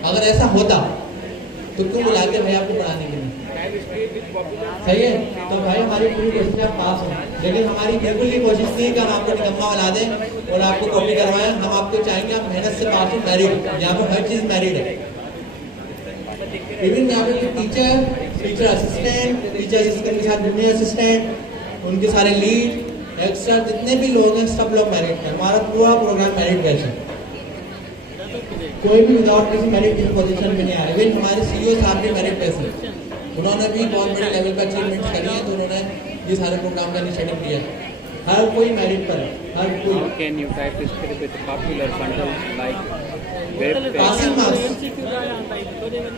अगर ऐसा होता तो क्यों बुलाते भाई आपको पढ़ाने के लिए, सही है। तो भाई हमारी पूरी कोशिश है आप पास हो, लेकिन हमारी बिल्कुल ये कोशिश नहीं है कि हम आपको निकम्मा बना दें और आपको कॉपी करवाएं। हम आपको चाहेंगे आप मेहनत से पास हो, मैरिड, यहाँ पर हर चीज़ मैरिड है। इवन यहाँ पे teacher, teacher assistant, teacher assistant के साथ जूनियर असिस्टेंट, उनके सारे लीड, एक्स्ट्रा जितने भी लोग हैं सब लोग मैरिड हैं। हमारा पूरा प्रोग्राम मैरिड बैच है, कोई भी विदाउट किसी मेरिट की पोजीशन में नहीं आया। इवन हमारे सीईओ साहब भी मेरिट बेस हैं, उन्होंने भी बहुत बड़े लेवल पर अचीवमेंट्स करी हैं, तो उन्होंने ये सारे प्रोग्राम का इनिशिएटिव लिया है। हर कोई मेरिट पर है, हर कोई। How can you type script with popular bundles like web passing marks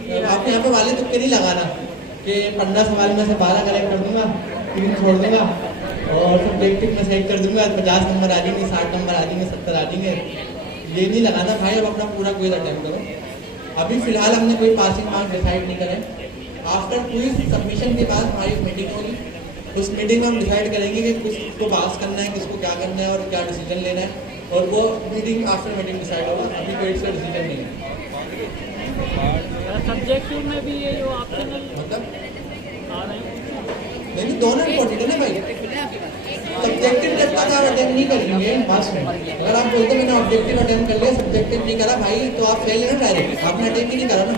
sir आप यहाँ पे वाले तुक्के नहीं लगाना कि 15 सवाल में से 12 करेक्ट कर दूंगा, 3 छोड़ दूंगा और सब्जेक्टिव में सही कर दूंगा, 50 नंबर आ जाएंगे, 60 नंबर आ जाएंगे, 70 आ जाएंगे, ये नहीं लगाना भाई। अब अपना पूरा क्विज अटेम्प्ट करो। अभी फिलहाल हमने कोई पासिंग मार्क्स डिसाइड नहीं करे। आफ्टर क्विज सबमिशन के बाद हमारी मीटिंग होगी, उस मीटिंग में हम डिसाइड करेंगे कि किसको पास करना है, किसको क्या करना है और क्या डिसीजन लेना है, और वो मीटिंग आफ्टर मीटिंग डिसाइड होगा। अभी कोई इसका डिसीजन नहीं है। सब्जेक्टिव में भी ये जो ऑप्शनल मतलब आ रहे हैं दोनों इम्पोर्टेंट है ना भाई। सब्जेक्टिव जब तक आप अटेम्प्ट नहीं करेंगे, बात सुनो, अगर आप बोलते मैंने ऑब्जेक्टिव अटेम्प्ट कर लिया, सब्जेक्टिव नहीं करा भाई, तो आप फेल है ना डायरेक्ट, आपने अटेम्प्ट ही नहीं करा ना।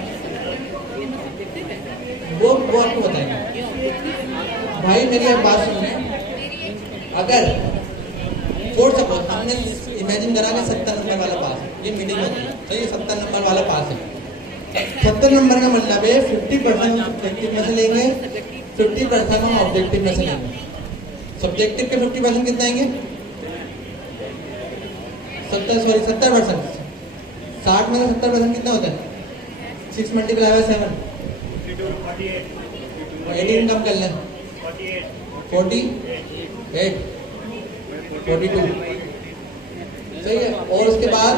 वो आपको बताएंगे भाई। मेरी एक बात सुनिए, अगर फोर सपोज हमने इमेजिन करा कि 70 नंबर वाला पास है, ये मीटिंग होती है, तो ये 70 नंबर वाला पास है। 70 नंबर का मतलब है 50% सब्जेक्टिव में से लेंगे, 50% हम ऑब्जेक्टिव में से लेंगे। सब्जेक्टिव के 50% कितना आएंगे? 70%। 60 में से 70% कितना होता है? 6 मल्टीप्लाई बाय 7, 18 कम कर लें, 48, 42, सही है। और उसके बाद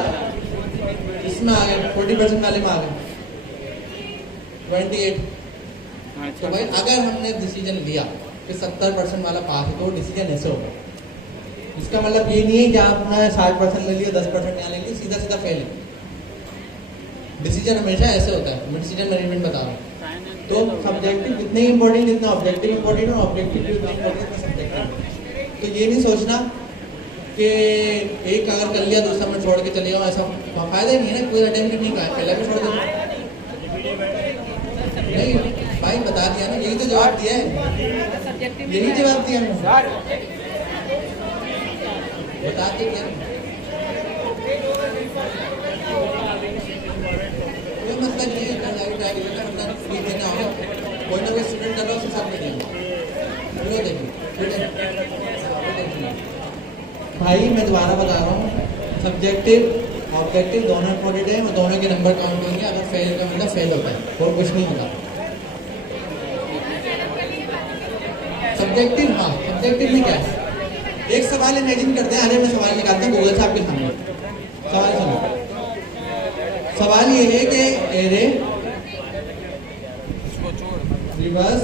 इसमें आ गए 40% वाले में आ गए 28। तो भाई अगर हमने डिसीजन लिया कि 70% वाला पास है, तो डिसीजन ऐसे होगा। इसका मतलब ये नहीं है कि आपने 60% ले लिया, 10% यहाँ ले लिया, सीधा सीधा फेल है। डिसीजन हमेशा ऐसे होता है, मैं डिसीजन मैनेजमेंट बता रहा हूँ। तो सब्जेक्टिव जितने इंपॉर्टेंट, जितना ऑब्जेक्टिव इंपॉर्टेंट है, ऑब्जेक्टिव भी उतना इंपॉर्टेंट है सब्जेक्टिव। तो ये नहीं सोचना कि एक अगर कर लिया दूसरा में छोड़ के चले जाओ, ऐसा फायदा ही नहीं है ना। कोई अटेम्प्ट नहीं करा, पहले भी छोड़ दो। नहीं भाई बता दिया ना, यही तो जवाब दिया है, यही जवाब दिया मैंने, बता दिया। कोई मतलब नहीं है, फ्री देना हो, कोई ना कोई स्टूडेंट कर रहा है उसके साथ में देंगे। भाई मैं दोबारा बता रहा हूँ, सब्जेक्टिव ऑब्जेक्टिव दोनों इंपॉर्टेंट है, और दोनों के नंबर काउंट होंगे। अगर फेल का मतलब फेल होता है और कुछ नहीं होता। सब्जेक्टिव, हाँ सब्जेक्टिव में क्या है, एक सवाल इमेजिन करते हैं। अरे मैं सवाल निकालता हूँ गूगल से आपके सामने। सवाल सुनो, सवाल ये है कि एरे रिवर्स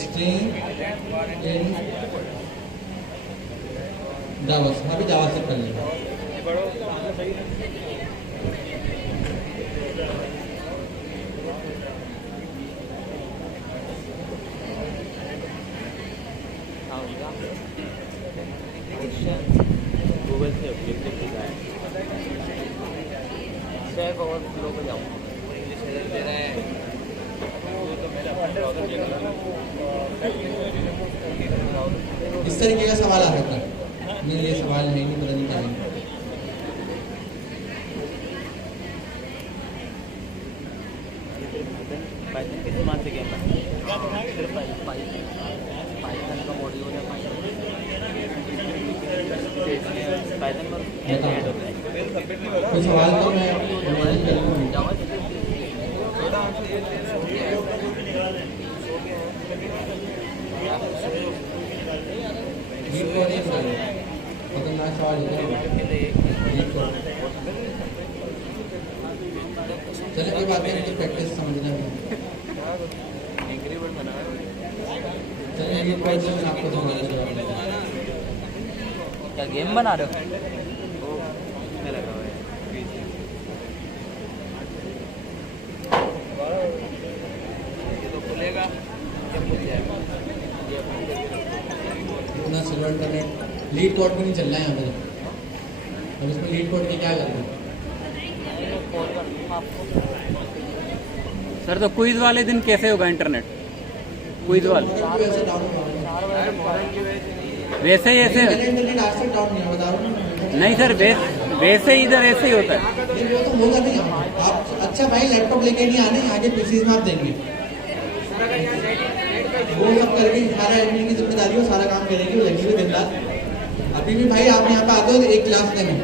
स्ट्रिंग इन जावा, अभी जावा से कर लेंगे। गूगल से ऑब्जेक्टिव लिखा है, सेव और फ्लो पे जाऊँ, इंग्लिश दे रहा है, तो मेरा इस तरीके का सवाल आ सकता है। नहीं ये सवाल नहीं पता नहीं करेंगे। पाइथन किस मान से क्या पाइथन का मॉड्यूल है, पाइथन कोई सवाल तो मैं इमेजिन करूँगा। खतरनाक सवाल चलो ये बात है, प्रैक्टिस समझना है। चलिए ये क्वेश्चन आपको क्या गेम बना रहे हो? लगा हुआ है ये तो खुलेगा जब खुल जाएगा। इतना सिल्वर इंटरनेट लीड कोड भी नहीं चल रहा है यहाँ पे। अब इसमें लीड कोड की क्या करना है? सर तो क्विज वाले दिन कैसे होगा इंटरनेट? क्विज वाले ऐसे डाउन वैसे ही ऐसे इंटरनेट आज तक डाउन नहीं बता रहा हूँ। नहीं सर, वैसे ही इधर ऐसे ही होता है। वो तो होगा नहीं। आप अच्छा भाई लैपटॉप लेके नहीं आने, आगे पीसीज में आप देंगे, वो सब करके सारा एडमिन की जिम्मेदारी हो, सारा काम करेगी, वो लगी हुई दिन रात। अभी भी भाई आप यहाँ पे आते हो एक क्लास लेने,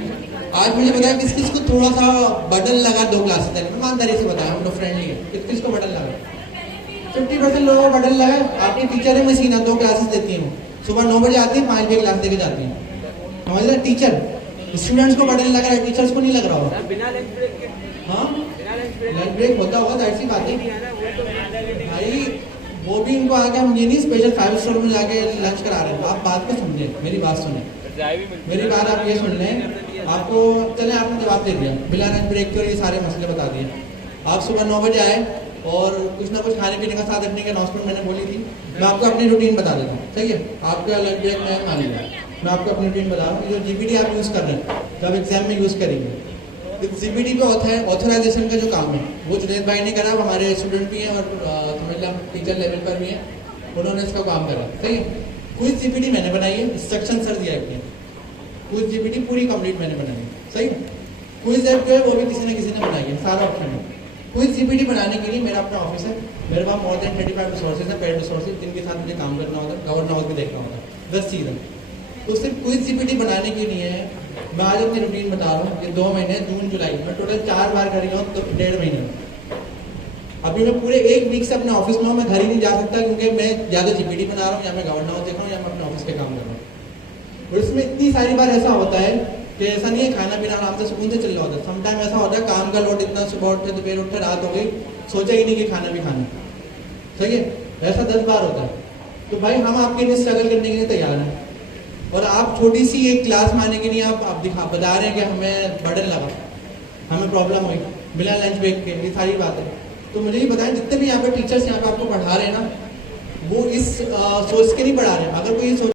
आज मुझे बताया किस किस को थोड़ा सा बटन लगा 2 क्लासेस देने में, ईमानदारी से बताया, हम लोग फ्रेंडली है, किस किस को बटन लगा 50% लोगों को बटन लगा। आपकी टीचर है मशीन, 2 क्लासेस देती है, सुबह 9 बजे आती है, 5 बजे क्लास देके जाती है। समझ रहे? टीचर स्टूडेंट्स को बटन लग रहा है, टीचर्स को नहीं लग रहा होगा। हाँ लंच ब्रेक होता होगा, ऐसी बात है भाई। वो भी इनको आगे हम ये नहीं स्पेशल 5 स्टार में जाके लंच करा रहे हैं। आप बात को समझे, मेरी बात सुने, मेरी बात आप ये सुन लें। आपको चले आपने जवाब दे दिया बिना लंच ब्रेक के, और ये सारे मसले बता दिए। आप सुबह 9 बजे आए और कुछ ना कुछ खाने पीने का साथ रखने की अनाउंसमेंट मैंने बोली थी। मैं आपको अपनी रूटीन बता देता हूँ, सही है? आपका लंच ब्रेक में मान लीजिए, मैं आपको अपनी रूटीन बता रहा हूँ। जो जीपीटी आप यूज़ कर रहे हैं, जब एग्जाम में यूज़ करेंगे, जीपीटी पे ऑथराइजेशन का जो काम है वो जुनैद भाई ने करा। हमारे स्टूडेंट भी हैं और समझ लो टीचर लेवल पर भी हैं, उन्होंने इसका काम करा, सही है? कुछ जीपीटी मैंने बनाई है, इंस्ट्रक्शन सर दिया है, कुछ जीपीटी पूरी कंप्लीट मैंने बनाई है, सही है? क्विज ऐप जो है वो भी किसी न किसी ने बनाई है, सारा ऑप्शन है। क्विज जीपीटी बनाने के लिए मेरा अपना ऑफिस है, मेरे पास मोर देन 35 रिसोर्सेज है, पेड रिसोर्सेज, जिनके साथ मुझे काम करना होता है, गवर्न हाउस भी देखना होता है, 10 चीज़ है। तो सिर्फ क्विज जीपीटी बनाने के लिए मैं आज अपनी रूटीन बता रहा हूँ। ये 2 महीने, जून जुलाई, मैं टोटल 4 बार कर रहा हूँ, तो 1.5 महीने। अभी मैं पूरे 1 वीक से अपने ऑफिस में हूँ, मैं घर ही नहीं जा सकता क्योंकि मैं ज़्यादा जीपीटी बना रहा हूँ, या मैं गवर्न हाउस देख रहा हूँ, या मैं अपने ऑफिस के काम कर रहा हूँ। और इसमें इतनी सारी बार ऐसा होता है कि ऐसा नहीं है खाना पीना आराम से सुकून से चल रहा होता है। समटाइम ऐसा होता है काम का लोड इतना, सुबह उठते दोपहर उठते रात हो गई, सोचा ही नहीं कि खाना भी खाना, सही है? ऐसा 10 बार होता है। तो भाई हम आपके लिए स्ट्रगल करने के लिए तैयार हैं, और आप छोटी सी एक क्लास में आने के लिए आप बता रहे हैं कि हमें बर्डन लगा, हमें प्रॉब्लम हुई बिना लंच ब्रेक के, ये सारी बात है। तो मुझे ये बताएं, जितने भी यहाँ पे टीचर्स यहाँ पे आपको पढ़ा रहे हैं ना, वो इस सोच के नहीं पढ़ा रहे हैं। अगर कोई